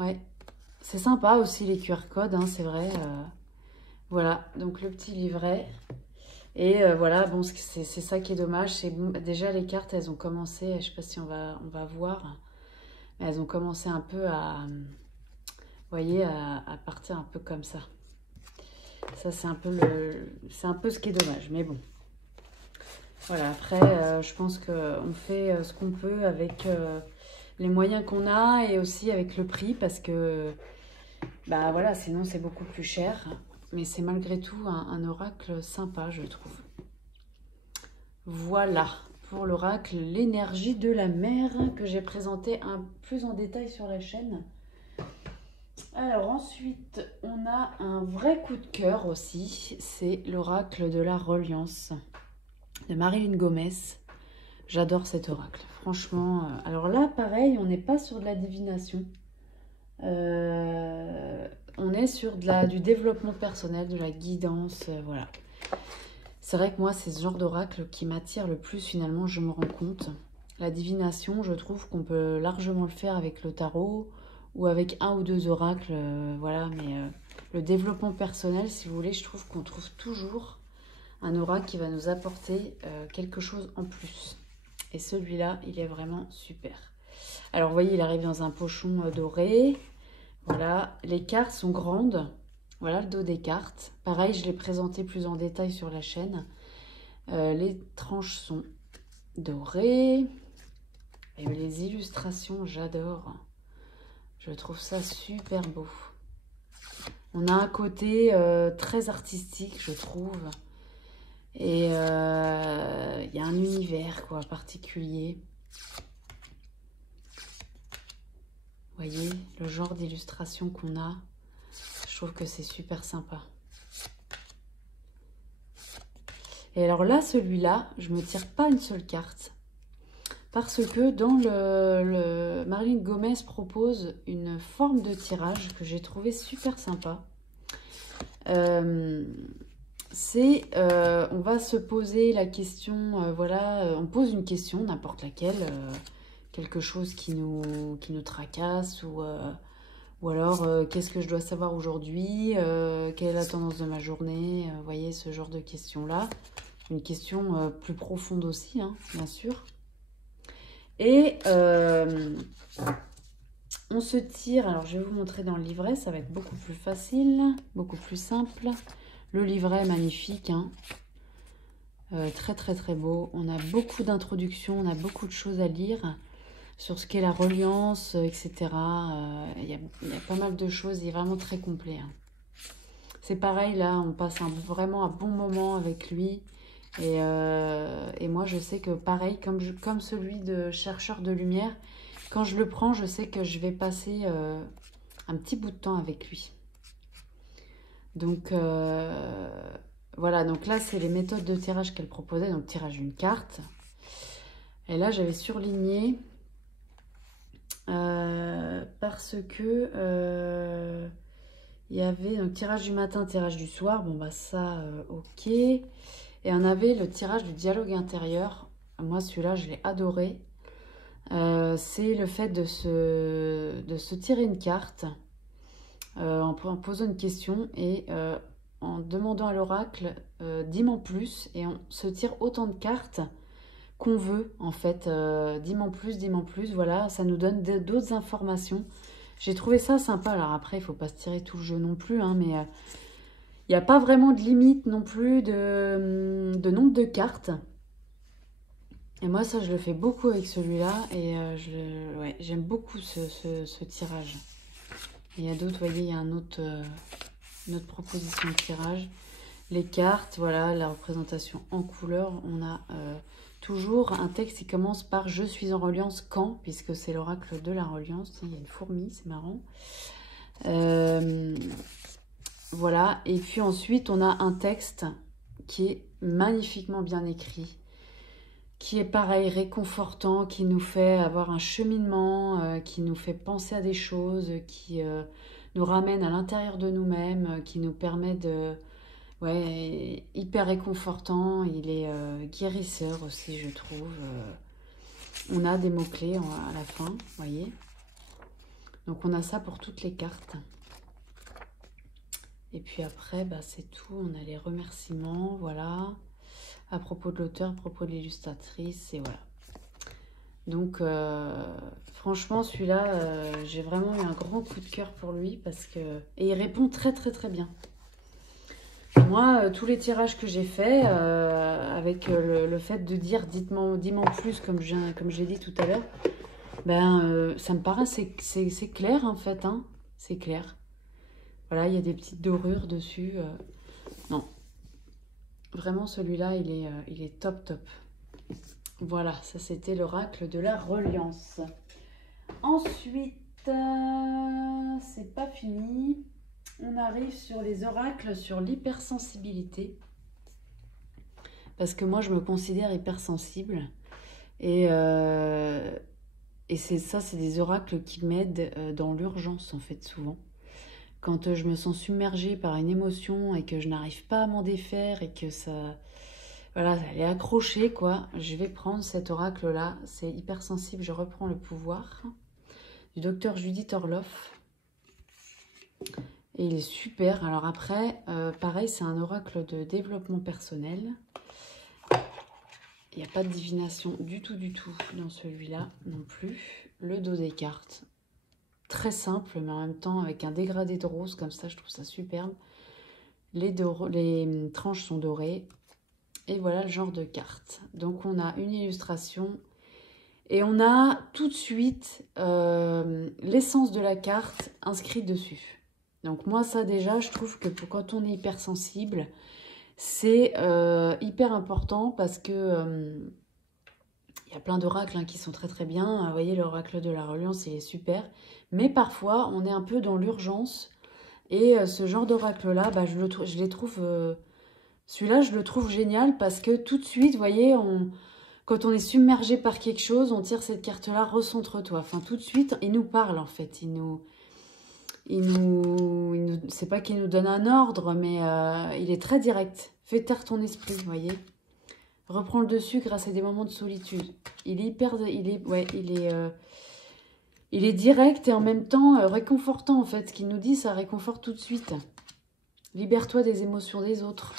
Ouais, c'est sympa aussi les QR codes, hein, c'est vrai. Voilà, donc le petit livret. Et voilà, bon, c'est ça qui est dommage. C'est bon, déjà les cartes, elles ont commencé, je ne sais pas si on va voir, mais elles ont commencé un peu vous voyez, à partir un peu comme ça. Ça, c'est un peu ce qui est dommage, mais bon. Voilà, après, je pense qu'on fait ce qu'on peut avec les moyens qu'on a et aussi avec le prix parce que bah voilà, sinon c'est beaucoup plus cher. Mais c'est malgré tout un oracle sympa, je trouve. Voilà, pour l'oracle, l'énergie de la mer que j'ai présenté plus en détail sur la chaîne. Alors ensuite, on a un vrai coup de cœur aussi, c'est l'oracle de la reliance de Marilyn Gomez. J'adore cet oracle, franchement. Alors là, pareil, on n'est pas sur de la divination. On est sur du développement personnel, de la guidance, voilà. C'est vrai que moi, c'est ce genre d'oracle qui m'attire le plus finalement, je me rends compte. La divination, je trouve qu'on peut largement le faire avec le tarot ou avec un ou deux oracles, voilà. Mais le développement personnel, si vous voulez, je trouve qu'on trouve toujours un oracle qui va nous apporter quelque chose en plus. Et celui-là, il est vraiment super. Alors, vous voyez, il arrive dans un pochon doré. Voilà, les cartes sont grandes. Voilà le dos des cartes. Pareil, je l'ai présenté plus en détail sur la chaîne. Les tranches sont dorées. Et les illustrations, j'adore. Je trouve ça super beau. On a un côté très artistique, je trouve. Et il y a un univers quoi, particulier. Vous voyez, le genre d'illustration qu'on a, je trouve que c'est super sympa. Et alors là, celui-là, je ne me tire pas une seule carte. Parce que dans Marilyn Gomez propose une forme de tirage que j'ai trouvé super sympa. On va se poser la question, voilà, on pose une question, n'importe laquelle, quelque chose qui nous tracasse ou alors qu'est-ce que je dois savoir aujourd'hui, quelle est la tendance de ma journée, vous voyez ce genre de questions-là. Une question plus profonde aussi, hein, bien sûr. Et on se tire, alors je vais vous montrer dans le livret, ça va être beaucoup plus facile, beaucoup plus simple. Le livret est magnifique, hein. Très très très beau. On a beaucoup d'introductions, on a beaucoup de choses à lire sur ce qu'est la reliance, etc. Il y a pas mal de choses, il est vraiment très complet. Hein. C'est pareil, là, on passe vraiment un bon moment avec lui. Et moi, je sais que pareil, comme celui de Chercheur de Lumière, quand je le prends, je sais que je vais passer un petit bout de temps avec lui. Donc, voilà, donc là, c'est les méthodes de tirage qu'elle proposait. Donc, tirage d'une carte. Et là, j'avais surligné parce que il y avait donc tirage du matin, tirage du soir. Bon, bah ça, ok. Et on avait le tirage du dialogue intérieur. Moi, celui-là, je l'ai adoré. C'est le fait de se tirer une carte en posant une question et en demandant à l'oracle dis-moi plus. Et on se tire autant de cartes qu'on veut, en fait. Dis-moi plus, voilà. Ça nous donne d'autres informations. J'ai trouvé ça sympa. Alors après, il ne faut pas se tirer tout le jeu non plus, hein, mais il n'y a pas vraiment de limite non plus de nombre de cartes. Et moi, ça, je le fais beaucoup avec celui-là. Et ouais, j'aime beaucoup ce tirage. Il y a d'autres, vous voyez, il y a une autre proposition de tirage. Les cartes, voilà, la représentation en couleur. On a toujours un texte qui commence par « Je suis en reliance quand ?» puisque c'est l'oracle de la reliance. Il y a une fourmi, c'est marrant. Voilà, et puis ensuite, on a un texte qui est magnifiquement bien écrit, qui est pareil, réconfortant, qui nous fait avoir un cheminement, qui nous fait penser à des choses, qui nous ramène à l'intérieur de nous-mêmes, qui nous permet de... Ouais, hyper réconfortant, il est guérisseur aussi, je trouve. On a des mots-clés à la fin, vous voyez. Donc on a ça pour toutes les cartes. Et puis après, bah, c'est tout, on a les remerciements, voilà. À propos de l'auteur, à propos de l'illustratrice, et voilà. Donc, franchement, celui-là, j'ai vraiment eu un grand coup de cœur pour lui, parce que... Et il répond très, très, très bien. Moi, tous les tirages que j'ai faits, avec le fait de dire « dis-moi plus », comme j'ai dit tout à l'heure, Ça me paraît, c'est clair en fait, hein. C'est clair. Voilà, il y a des petites dorures dessus. Non, vraiment celui-là, il est top top. Voilà, ça c'était l'oracle de la reliance. Ensuite, c'est pas fini. On arrive sur les oracles sur l'hypersensibilité. Parce que moi, je me considère hypersensible. Et c'est des oracles qui m'aident dans l'urgence, en fait, souvent. Quand je me sens submergée par une émotion et que je n'arrive pas à m'en défaire et que ça... Voilà, elle est accrochée, quoi. Je vais prendre cet oracle-là. C'est hypersensible, je reprends le pouvoir. Du docteur Judith Orloff. Et il est super. Alors après, pareil, c'est un oracle de développement personnel. Il n'y a pas de divination du tout dans celui-là non plus. Le dos des cartes. Très simple, mais en même temps avec un dégradé de rose comme ça, je trouve ça superbe. Les tranches sont dorées. Et voilà le genre de carte. Donc on a une illustration et on a tout de suite l'essence de la carte inscrite dessus. Donc moi ça déjà, je trouve que quand on est hypersensible, c'est hyper important parce que il y a plein d'oracles hein, qui sont très très bien. Vous voyez l'oracle de la reliance, il est super. Mais parfois on est un peu dans l'urgence et ce genre d'oracle là, je les trouve... Celui-là, je le trouve génial parce que tout de suite, vous voyez, quand on est submergé par quelque chose, on tire cette carte-là, recentre-toi. Enfin, tout de suite, il nous parle en fait. C'est pas qu'il nous donne un ordre, mais il est très direct. Fais taire ton esprit, vous voyez. Reprends le dessus grâce à des moments de solitude. Il est direct et en même temps réconfortant en fait. Ce qu'il nous dit, ça réconforte tout de suite. Libère-toi des émotions des autres.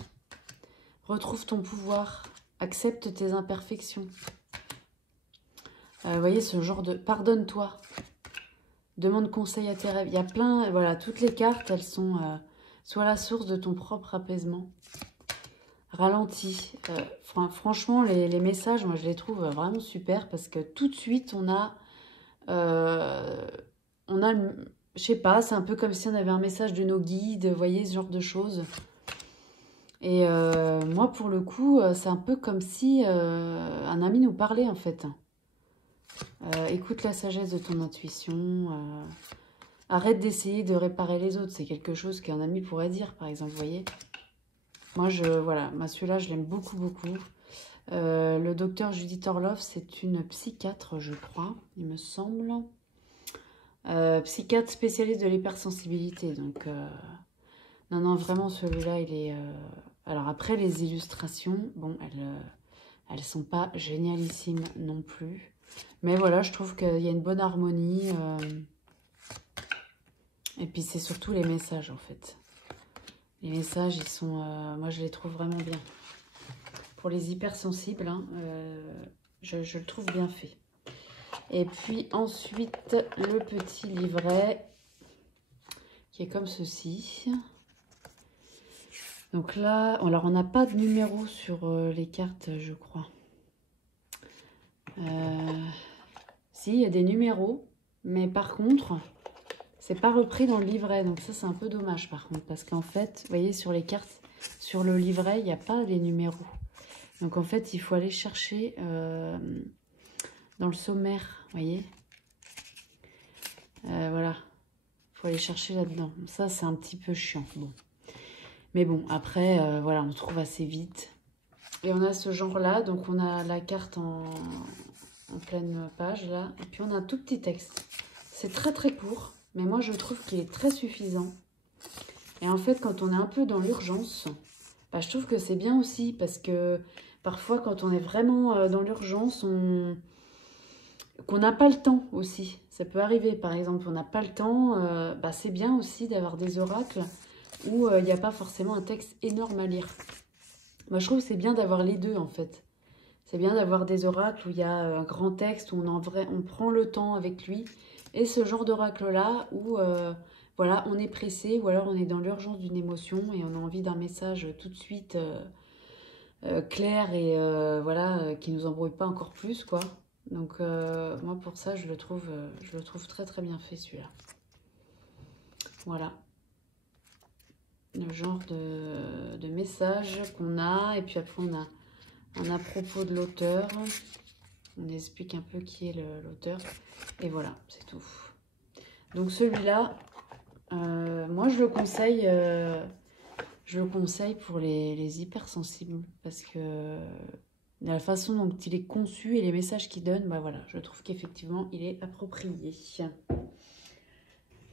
Retrouve ton pouvoir. Accepte tes imperfections. Vous voyez, ce genre de... Pardonne-toi. Demande conseil à tes rêves. Il y a plein... Voilà, toutes les cartes, elles sont... Sois la source de ton propre apaisement. Ralentis. Franchement, les messages, moi, je les trouve vraiment super parce que tout de suite, on a... je sais pas, c'est un peu comme si on avait un message de nos guides. Vous voyez, ce genre de choses. Et moi, pour le coup, c'est un peu comme si un ami nous parlait, en fait. Écoute la sagesse de ton intuition. Arrête d'essayer de réparer les autres. C'est quelque chose qu'un ami pourrait dire, par exemple, vous voyez. Moi, voilà, celui-là, je l'aime beaucoup, beaucoup. Le docteur Judith Orloff, c'est une psychiatre, je crois, il me semble. Psychiatre spécialiste de l'hypersensibilité. Donc, non, vraiment, celui-là, il est... Alors après, les illustrations, bon, elles sont pas génialissimes non plus. Mais voilà, je trouve qu'il y a une bonne harmonie. Et puis, c'est surtout les messages, en fait. Les messages, ils sont... moi, je les trouve vraiment bien. Pour les hypersensibles, hein, je le trouve bien fait. Et puis, ensuite, le petit livret qui est comme ceci. Donc là, alors on n'a pas de numéro sur les cartes, je crois. Si, il y a des numéros, mais par contre, c'est pas repris dans le livret. Donc ça, c'est un peu dommage par contre, parce qu'en fait, vous voyez, sur les cartes, sur le livret, il n'y a pas les numéros. Donc en fait, il faut aller chercher dans le sommaire, vous voyez. Voilà, il faut aller chercher là-dedans. Ça, c'est un petit peu chiant, bon. Mais bon, après, voilà, on trouve assez vite. Et on a ce genre-là, donc on a la carte en pleine page, là. Et puis on a un tout petit texte. C'est très très court, mais moi je trouve qu'il est très suffisant. Et en fait, quand on est un peu dans l'urgence, je trouve que c'est bien aussi, parce que parfois, quand on est vraiment dans l'urgence, qu'on n'a pas le temps aussi. Ça peut arriver, par exemple, on n'a pas le temps, c'est bien aussi d'avoir des oracles où il n'y a pas forcément un texte énorme à lire. Moi, je trouve que c'est bien d'avoir les deux, en fait. C'est bien d'avoir des oracles où il y a un grand texte, où on prend le temps avec lui. Et ce genre d'oracle-là, où voilà, on est pressé, ou alors on est dans l'urgence d'une émotion et on a envie d'un message tout de suite clair et voilà, qui ne nous embrouille pas encore plus, quoi. Donc, moi, pour ça, je le trouve très, très bien fait, celui-là. Voilà. Le genre de message qu'on a. Et puis après, on a un à propos de l'auteur. On explique un peu qui est l'auteur. Et voilà, c'est tout. Donc, celui-là, moi, je le conseille pour les hypersensibles. Parce que la façon dont il est conçu et les messages qu'il donne, bah voilà, je trouve qu'effectivement, il est approprié.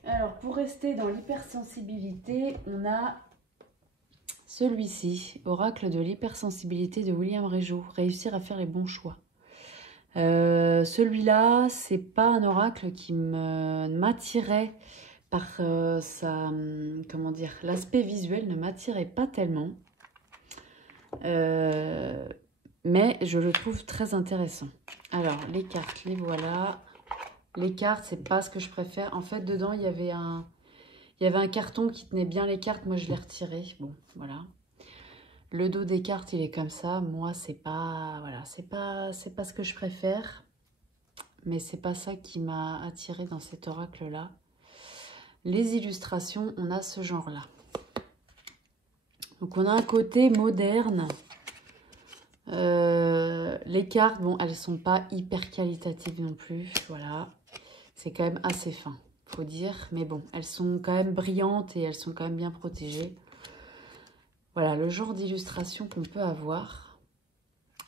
Alors, pour rester dans l'hypersensibilité, on a celui-ci, Oracle de l'hypersensibilité de William Régeau, réussir à faire les bons choix. Celui-là, c'est pas un oracle qui m'attirait par comment dire, l'aspect visuel ne m'attirait pas tellement. Mais je le trouve très intéressant. Alors, les cartes, les voilà. Les cartes, c'est pas ce que je préfère. En fait, dedans, il y avait un carton qui tenait bien les cartes. Moi, je l'ai retiré. Bon, voilà. Le dos des cartes, il est comme ça. Moi, c'est pas... Voilà, c'est pas ce que je préfère. Mais c'est pas ça qui m'a attirée dans cet oracle-là. Les illustrations, on a ce genre-là. Donc, on a un côté moderne. Les cartes, bon, elles sont pas hyper qualitatives non plus. Voilà. C'est quand même assez fin, faut dire. Mais bon, elles sont quand même brillantes et elles sont quand même bien protégées. Voilà, le genre d'illustration qu'on peut avoir.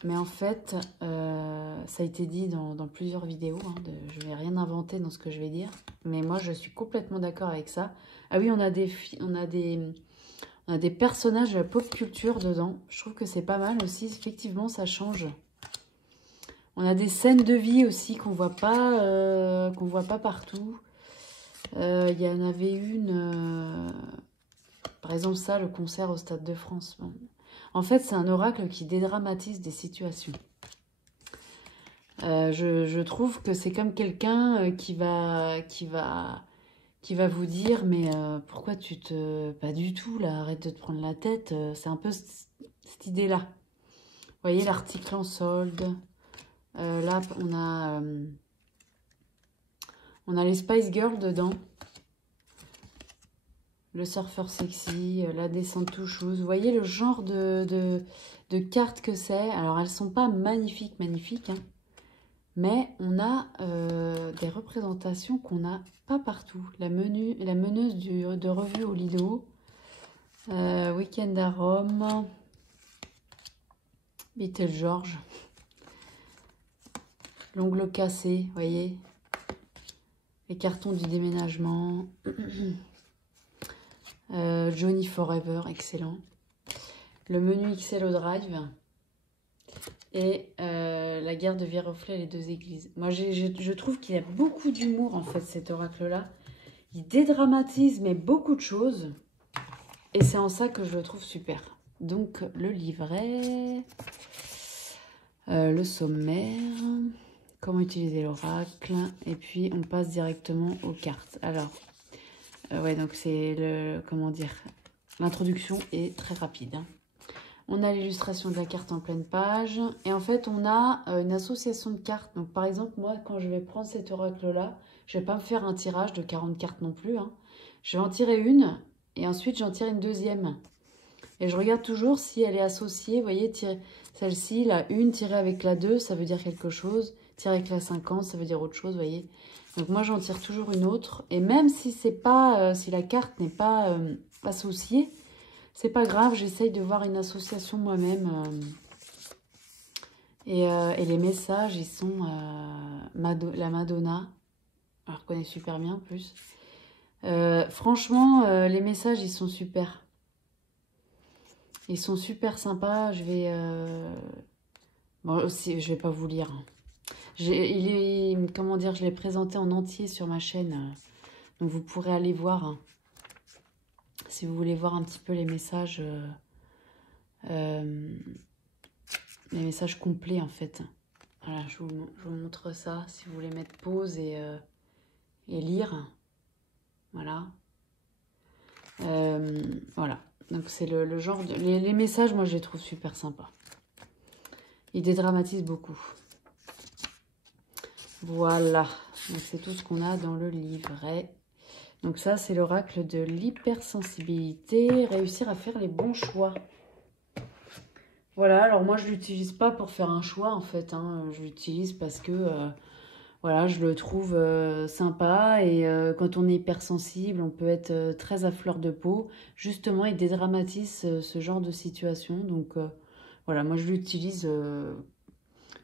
Mais en fait, ça a été dit dans plusieurs vidéos. Hein, je ne vais rien inventer dans ce que je vais dire. Mais moi, je suis complètement d'accord avec ça. Ah oui, on a des personnages pop culture dedans. Je trouve que c'est pas mal aussi. Effectivement, ça change. On a des scènes de vie aussi qu'on voit pas partout. Il y en avait une, par exemple ça, le concert au Stade de France. Bon. En fait, c'est un oracle qui dédramatise des situations. Je trouve que c'est comme quelqu'un qui va vous dire, mais pourquoi tu te... Pas du tout, là, arrête de te prendre la tête. C'est un peu cette idée-là. Vous voyez l'article en solde. Là, on a les Spice Girls dedans. Le surfeur sexy, la descente to shoes. Vous voyez le genre de cartes que c'est. Alors, elles ne sont pas magnifiques, hein, mais on a des représentations qu'on n'a pas partout. La meneuse de revue au Lido. Week-end à Rome. Beetlejuice. L'ongle cassé, vous voyez. Les cartons du déménagement. Johnny Forever, excellent. Le menu XL au Drive. Et la guerre de Viroflay et les deux églises. Moi, je trouve qu'il y a beaucoup d'humour, en fait, cet oracle-là. Il dédramatise, mais beaucoup de choses. Et c'est en ça que je le trouve super. Donc, le livret. Le sommaire. Comment utiliser l'oracle. Et puis, on passe directement aux cartes. Alors, ouais, donc c'est le... Comment dire? L'introduction est très rapide. Hein. On a l'illustration de la carte en pleine page. Et en fait, on a une association de cartes. Donc, par exemple, moi, quand je vais prendre cet oracle-là, je ne vais pas me faire un tirage de 40 cartes non plus. Hein. Je vais en tirer une et ensuite, j'en tire une deuxième. Et je regarde toujours si elle est associée. Vous voyez, celle-ci, la 1 tirée avec la 2, ça veut dire quelque chose. Tirée avec la 50, ça veut dire autre chose, vous voyez. Donc, moi, j'en tire toujours une autre. Et même si c'est pas, si la carte n'est pas associée, c'est pas grave, j'essaye de voir une association moi-même. Et les messages, ils sont la Madonna. On la reconnaît super bien en plus. Franchement, les messages, ils sont super. Ils sont super sympas. Je vais... Bon, aussi, je vais pas vous lire. Comment dire, je l'ai présenté en entier sur ma chaîne. Donc, vous pourrez aller voir. Hein. Si vous voulez voir un petit peu les messages complets en fait. Voilà, je vous montre ça si vous voulez mettre pause et lire. Voilà. Voilà. Donc c'est le genre de... Les messages, moi je les trouve super sympas. Ils dédramatisent beaucoup. Voilà, donc c'est tout ce qu'on a dans le livret. Donc ça, c'est l'oracle de l'hypersensibilité, réussir à faire les bons choix. Voilà, alors moi, je ne l'utilise pas pour faire un choix, en fait. Hein. Je l'utilise parce que, voilà, je le trouve sympa. Et quand on est hypersensible, on peut être très à fleur de peau. Justement, il dédramatise ce genre de situation. Donc, voilà, moi, je l'utilise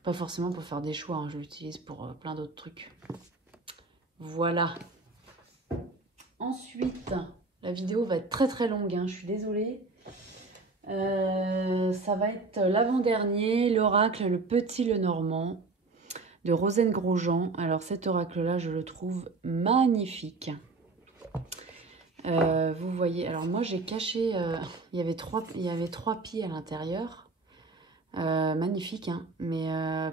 pas forcément pour faire des choix. Hein. Je l'utilise pour plein d'autres trucs. Voilà. Ensuite, la vidéo va être très très longue, hein, je suis désolée. Ça va être l'avant-dernier, l'oracle Le Petit Lenormand de Rosane Grosjean. Alors cet oracle-là, je le trouve magnifique. Vous voyez, alors moi j'ai caché, il y avait trois pieds à l'intérieur. Magnifique, hein, mais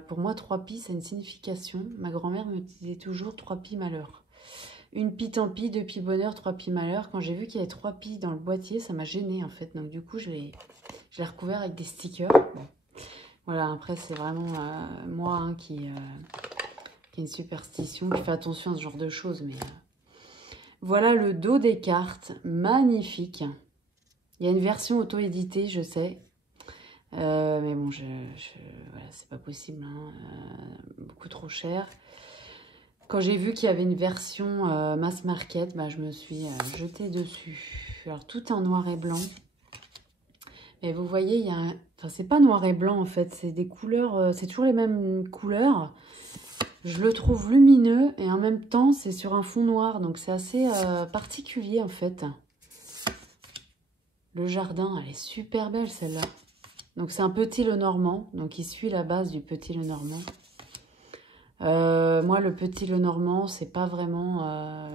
pour moi 3 pies, c'est une signification. Ma grand-mère me disait toujours 3 pies malheur. Une pie tant pis, 2 pies bonheur, 3 pies malheur. Quand j'ai vu qu'il y avait 3 pies dans le boîtier, ça m'a gênée en fait. Donc du coup, je l'ai recouvert avec des stickers. Bon. Voilà, après c'est vraiment moi hein, qui a une superstition, qui fait attention à ce genre de choses. Mais voilà le dos des cartes, magnifique. Il y a une version auto-éditée, je sais. Mais bon, voilà, c'est pas possible, hein, beaucoup trop cher. Quand j'ai vu qu'il y avait une version mass market, bah, je me suis jetée dessus. Alors tout est en noir et blanc. Mais vous voyez, il y a un... Enfin, c'est pas noir et blanc en fait, c'est des couleurs, c'est toujours les mêmes couleurs. Je le trouve lumineux et en même temps, c'est sur un fond noir. Donc c'est assez particulier en fait. Le jardin, elle est super belle celle-là. Donc c'est un Petit Lenormand, donc il suit la base du Petit Lenormand. Moi, le Petit Lenormand, c'est pas vraiment...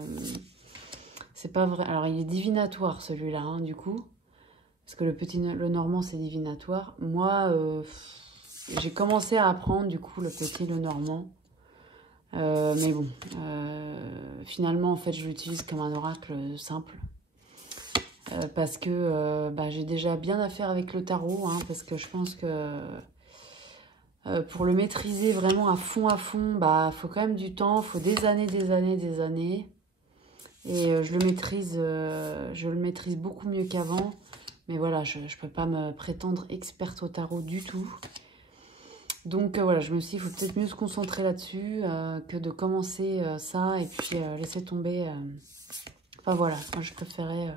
c'est pas vrai. Alors, il est divinatoire, celui-là, hein, du coup. Parce que le Petit Lenormand, c'est divinatoire. Moi, j'ai commencé à apprendre, du coup, le Petit Lenormand. Mais bon, finalement, en fait, je l'utilise comme un oracle simple. Parce que bah, j'ai déjà bien à faire avec le tarot, hein, parce que je pense que... pour le maîtriser vraiment à fond, bah, faut quand même du temps, faut des années. Et je le maîtrise beaucoup mieux qu'avant. Mais voilà, je ne peux pas me prétendre experte au tarot du tout. Donc voilà, je me suis dit, il faut peut-être mieux se concentrer là-dessus que de commencer ça et puis laisser tomber. Enfin voilà, moi je préférais...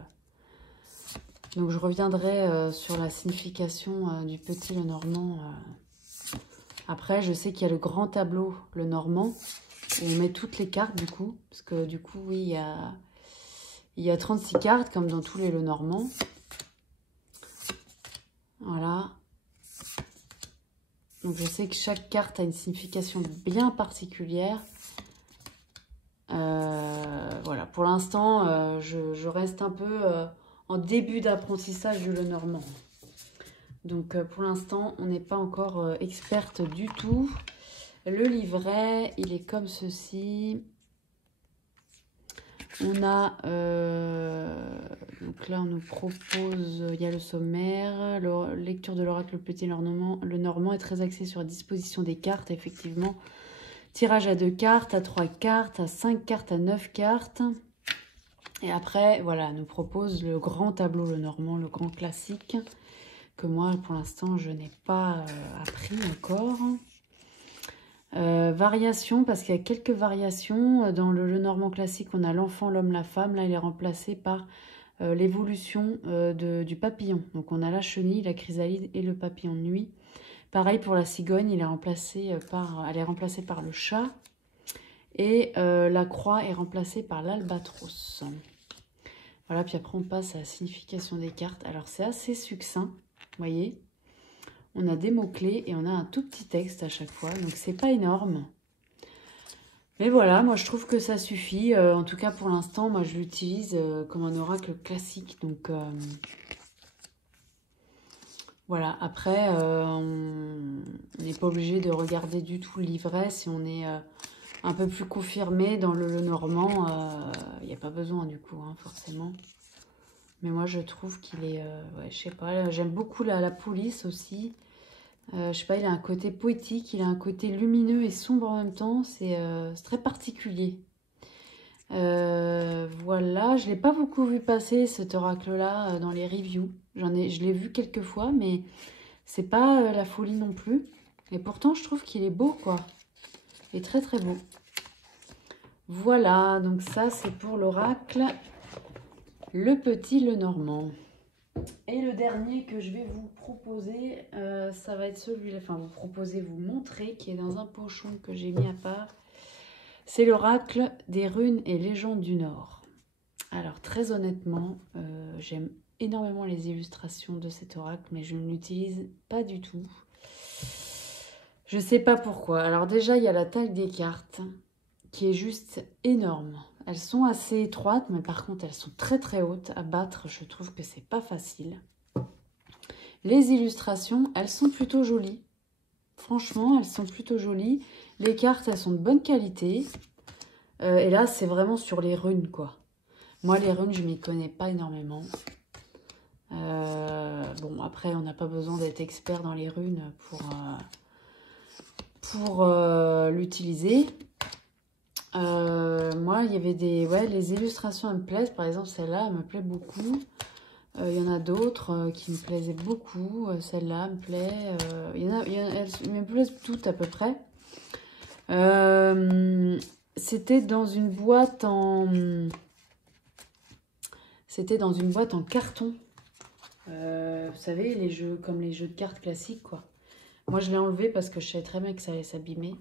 Donc je reviendrai sur la signification du Petit Lenormand. Après, je sais qu'il y a le grand tableau Lenormand, où on met toutes les cartes du coup. Parce que du coup, oui, il y a 36 cartes, comme dans tous les Lenormand. Voilà. Donc je sais que chaque carte a une signification bien particulière. Voilà, pour l'instant, je reste un peu en début d'apprentissage du Lenormand. Donc pour l'instant, on n'est pas encore experte du tout. Le livret, il est comme ceci. On a, donc là on nous propose, il y a le sommaire, lecture de l'oracle Le Petit Lenormand est très axé sur la disposition des cartes, effectivement. Tirage à 2 cartes, à 3 cartes, à 5 cartes, à 9 cartes. Et après, voilà, nous propose le grand tableau Lenormand, le grand classique, que moi, pour l'instant, je n'ai pas appris encore. Variation, parce qu'il y a quelques variations. Dans le Lenormand classique, on a l'enfant, l'homme, la femme. Là, il est remplacé par l'évolution du papillon. Donc, on a la chenille, la chrysalide et le papillon de nuit. Pareil pour la cigogne, elle est remplacée par le chat. Et la croix est remplacée par l'albatros. Voilà, puis après, on passe à la signification des cartes. Alors, c'est assez succinct, vous voyez. On a des mots-clés et on a un tout petit texte à chaque fois. Donc, c'est pas énorme. Mais voilà, moi, je trouve que ça suffit. En tout cas, pour l'instant, moi, je l'utilise comme un oracle classique. Donc, voilà. Après, on n'est pas obligé de regarder du tout le livret. Si on est un peu plus confirmé dans le Lenormand, il n'y a pas besoin, du coup, hein, forcément. Mais moi, je trouve qu'il est... ouais, je sais pas, j'aime beaucoup la police aussi. Je sais pas, il a un côté poétique, il a un côté lumineux et sombre en même temps. C'est très particulier. Voilà, je l'ai pas beaucoup vu passer cet oracle-là dans les reviews. Je l'ai vu quelques fois, mais c'est pas la folie non plus. Et pourtant, je trouve qu'il est beau, quoi. Il est très très beau. Voilà, donc ça c'est pour l'oracle Le Petit Lenormand. Et le dernier que je vais vous proposer, ça va être celui-là, enfin vous proposer, vous montrer, qui est dans un pochon que j'ai mis à part. C'est l'oracle des runes et légendes du Nord. Alors très honnêtement, j'aime énormément les illustrations de cet oracle, mais je ne l'utilise pas du tout. Je sais pas pourquoi. Alors déjà, il y a la taille des cartes qui est juste énorme. Elles sont assez étroites, mais par contre, elles sont très très hautes. À battre, je trouve que c'est pas facile. Les illustrations, elles sont plutôt jolies. Franchement, elles sont plutôt jolies. Les cartes, elles sont de bonne qualité. Et là, c'est vraiment sur les runes, quoi. Moi, les runes, je m'y connais pas énormément. Bon, après, on n'a pas besoin d'être expert dans les runes pour l'utiliser. Moi, il y avait des... Ouais, les illustrations, elles me plaisent. Par exemple, celle-là, elle me plaît beaucoup. Il y en a d'autres qui me plaisaient beaucoup. Celle-là me plaît. Elles me plaisent toutes à peu près. C'était dans une boîte en... C'était dans une boîte en carton. Vous savez, les jeux comme les jeux de cartes classiques, quoi. Moi, je l'ai enlevé parce que je savais très bien que ça allait s'abîmer.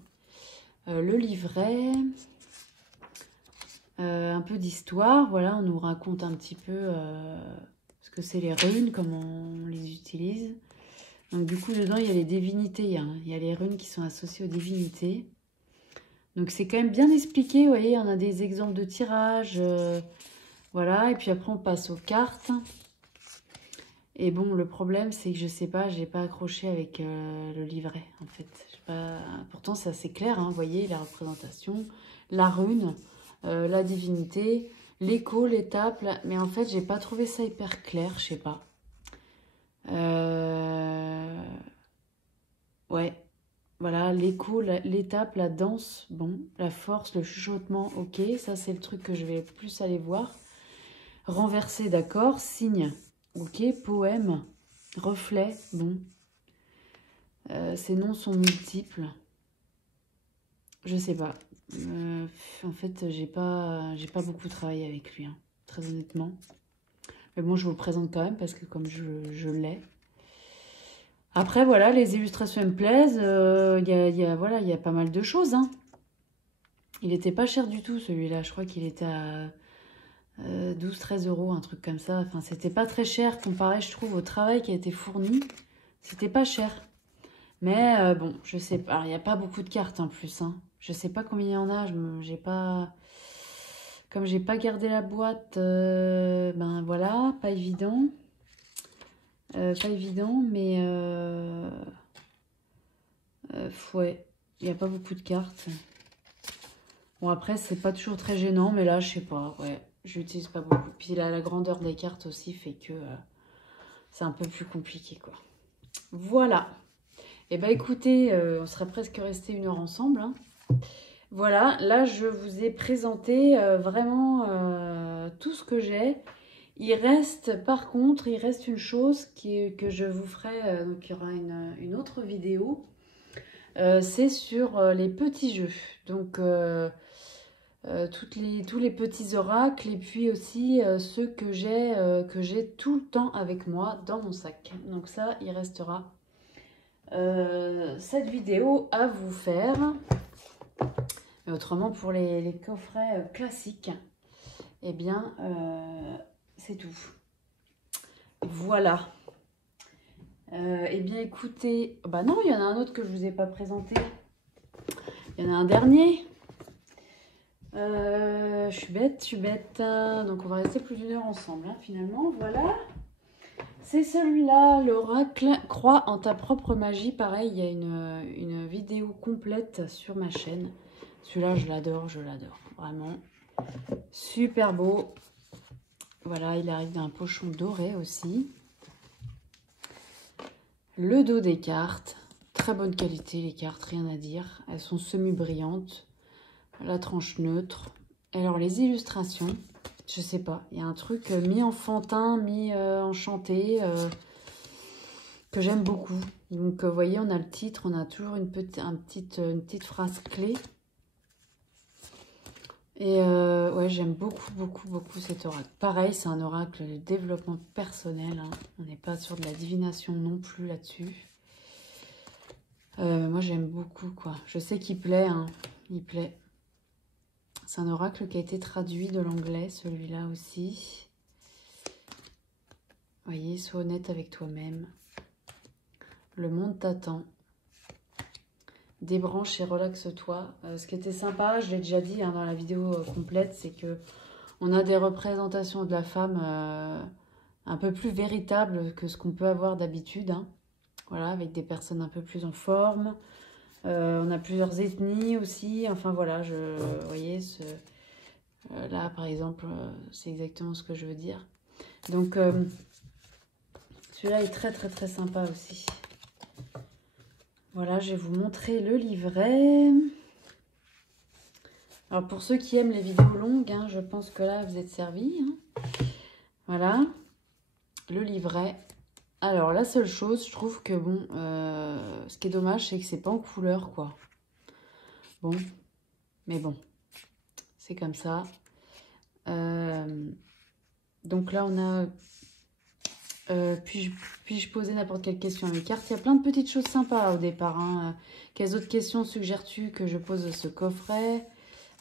Le livret... un peu d'histoire, voilà, on nous raconte un petit peu ce que c'est les runes, comment on les utilise. Donc du coup, dedans, il y a les divinités, hein. Il y a les runes qui sont associées aux divinités. Donc c'est quand même bien expliqué, vous voyez, on a des exemples de tirage, voilà, et puis après on passe aux cartes. Et bon, le problème, c'est que je sais pas, j'ai pas accroché avec le livret, en fait. Pourtant, c'est assez clair, hein, vous voyez, la représentation, la rune, la divinité, l'écho, l'étape, mais en fait, j'ai pas trouvé ça hyper clair, je sais pas. Ouais, voilà, l'écho, l'étape, la danse, bon, la force, le chuchotement, ok, ça c'est le truc que je vais plus aller voir. Renverser, d'accord, signe, ok, poème, reflet, bon. Ces noms sont multiples. Je sais pas. En fait, j'ai pas beaucoup travaillé avec lui, hein, très honnêtement. Mais bon, je vous le présente quand même parce que comme je l'ai. Après, voilà, les illustrations me plaisent. Voilà, il y a pas mal de choses, hein. Il était pas cher du tout, celui-là. Je crois qu'il était à 12-13 euros, un truc comme ça. Enfin, c'était pas très cher comparé, je trouve, au travail qui a été fourni. C'était pas cher. Mais bon, je sais pas. Il n'y a pas beaucoup de cartes en plus, hein. Je sais pas combien il y en a. J'ai pas... Comme j'ai pas gardé la boîte, ben voilà, pas évident. Pas évident, mais ouais, il n'y a pas beaucoup de cartes. Bon, après, c'est pas toujours très gênant, mais là, je sais pas, ouais, j'utilise pas beaucoup. Puis là, la grandeur des cartes aussi fait que c'est un peu plus compliqué, quoi. Voilà. Et bah écoutez, on serait presque resté 1 heure ensemble, hein. Voilà, là, je vous ai présenté vraiment tout ce que j'ai. Il reste, par contre, il reste une chose que je vous ferai, donc il y aura une autre vidéo. C'est sur les petits jeux. Donc, tous les petits oracles et puis aussi ceux que j'ai tout le temps avec moi dans mon sac. Donc ça, il restera cette vidéo à vous faire. Et autrement, pour les coffrets classiques, eh bien, c'est tout. Voilà. Eh bien, écoutez... Bah non, il y en a un autre que je ne vous ai pas présenté. Il y en a un dernier. Je suis bête. Donc, on va rester plus d'1 heure ensemble, hein, finalement. Voilà. C'est celui-là, l'oracle. Crois en ta propre magie. Pareil, il y a une vidéo complète sur ma chaîne. Celui-là, je l'adore. Vraiment. Super beau. Voilà, il arrive d'un pochon doré aussi. Le dos des cartes. très bonne qualité les cartes, rien à dire. Elles sont semi-brillantes. La tranche neutre. Et alors les illustrations, je sais pas, il y a un truc mi-enfantin, mi-enchanté que j'aime beaucoup. Donc vous voyez, on a le titre, on a toujours une petite phrase clé. Et ouais, j'aime beaucoup cet oracle. Pareil, c'est un oracle de développement personnel. Hein. On n'est pas sur de la divination non plus là-dessus. Moi, j'aime beaucoup, quoi. Je sais qu'il plaît, hein. Il plaît. C'est un oracle qui a été traduit de l'anglais, celui-là aussi. Vous voyez, sois honnête avec toi-même. Le monde t'attend. Débranche et relaxe-toi. Ce qui était sympa, je l'ai déjà dit hein, dans la vidéo complète, c'est que on a des représentations de la femme un peu plus véritables que ce qu'on peut avoir d'habitude. Hein. Voilà, avec des personnes un peu plus en forme. On a plusieurs ethnies aussi. Enfin voilà, vous voyez, là par exemple, c'est exactement ce que je veux dire. Donc celui-là est très sympa aussi. Voilà, je vais vous montrer le livret. Alors, pour ceux qui aiment les vidéos longues, hein, je pense que là, vous êtes servis. Hein. Voilà, le livret. Alors, la seule chose, je trouve que, bon, ce qui est dommage, c'est que c'est pas en couleur, quoi. Bon, mais bon, c'est comme ça. Donc là, on a... puis-je poser n'importe quelle question à mes cartes? Il y a plein de petites choses sympas au départ. Hein. Quelles autres questions suggères-tu que je pose ce coffret?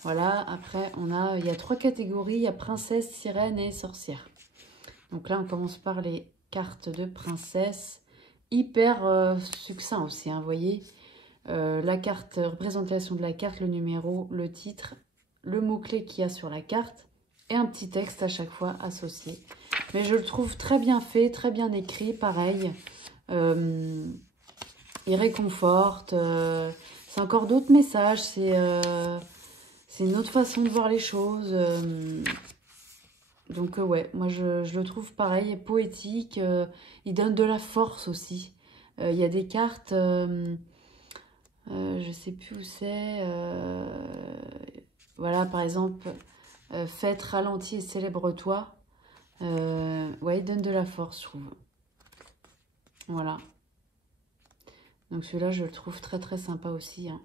Voilà, après, il y a 3 catégories. Il y a princesse, sirène et sorcière. Donc là, on commence par les cartes de princesse. Hyper succinct aussi, hein, vous voyez. La carte, représentation de la carte, le numéro, le titre, le mot-clé qu'il y a sur la carte et un petit texte à chaque fois associé. Mais je le trouve très bien fait, très bien écrit, pareil. Il réconforte. C'est encore d'autres messages. C'est une autre façon de voir les choses. Donc ouais, moi je le trouve pareil, poétique. Il donne de la force aussi. Il y a des cartes, je sais plus où c'est. Voilà, par exemple, fête, ralentis et célèbre-toi. Ouais, il donne de la force, je trouve. Voilà. Donc celui-là, je le trouve très sympa aussi. Hein.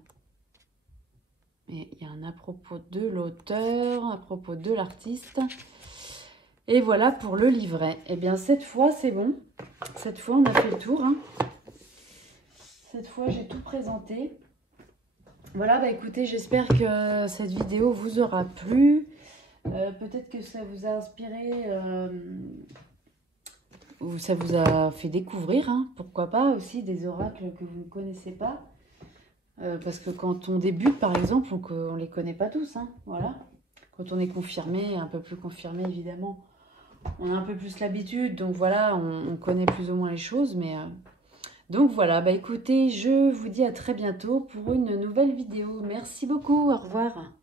Et il y a un à propos de l'auteur, à propos de l'artiste. Et voilà pour le livret. Et bien cette fois, c'est bon. Cette fois, on a fait le tour. Hein. Cette fois, j'ai tout présenté. Voilà, bah écoutez, j'espère que cette vidéo vous aura plu. Peut-être que ça vous a inspiré ou ça vous a fait découvrir, hein, pourquoi pas, aussi des oracles que vous ne connaissez pas. Parce que quand on débute, par exemple, on ne les connaît pas tous. Hein, voilà. Quand on est confirmé, un peu plus confirmé, évidemment, on a un peu plus l'habitude. Donc voilà, on connaît plus ou moins les choses. Mais donc voilà, bah écoutez, je vous dis à très bientôt pour une nouvelle vidéo. Merci beaucoup, au revoir.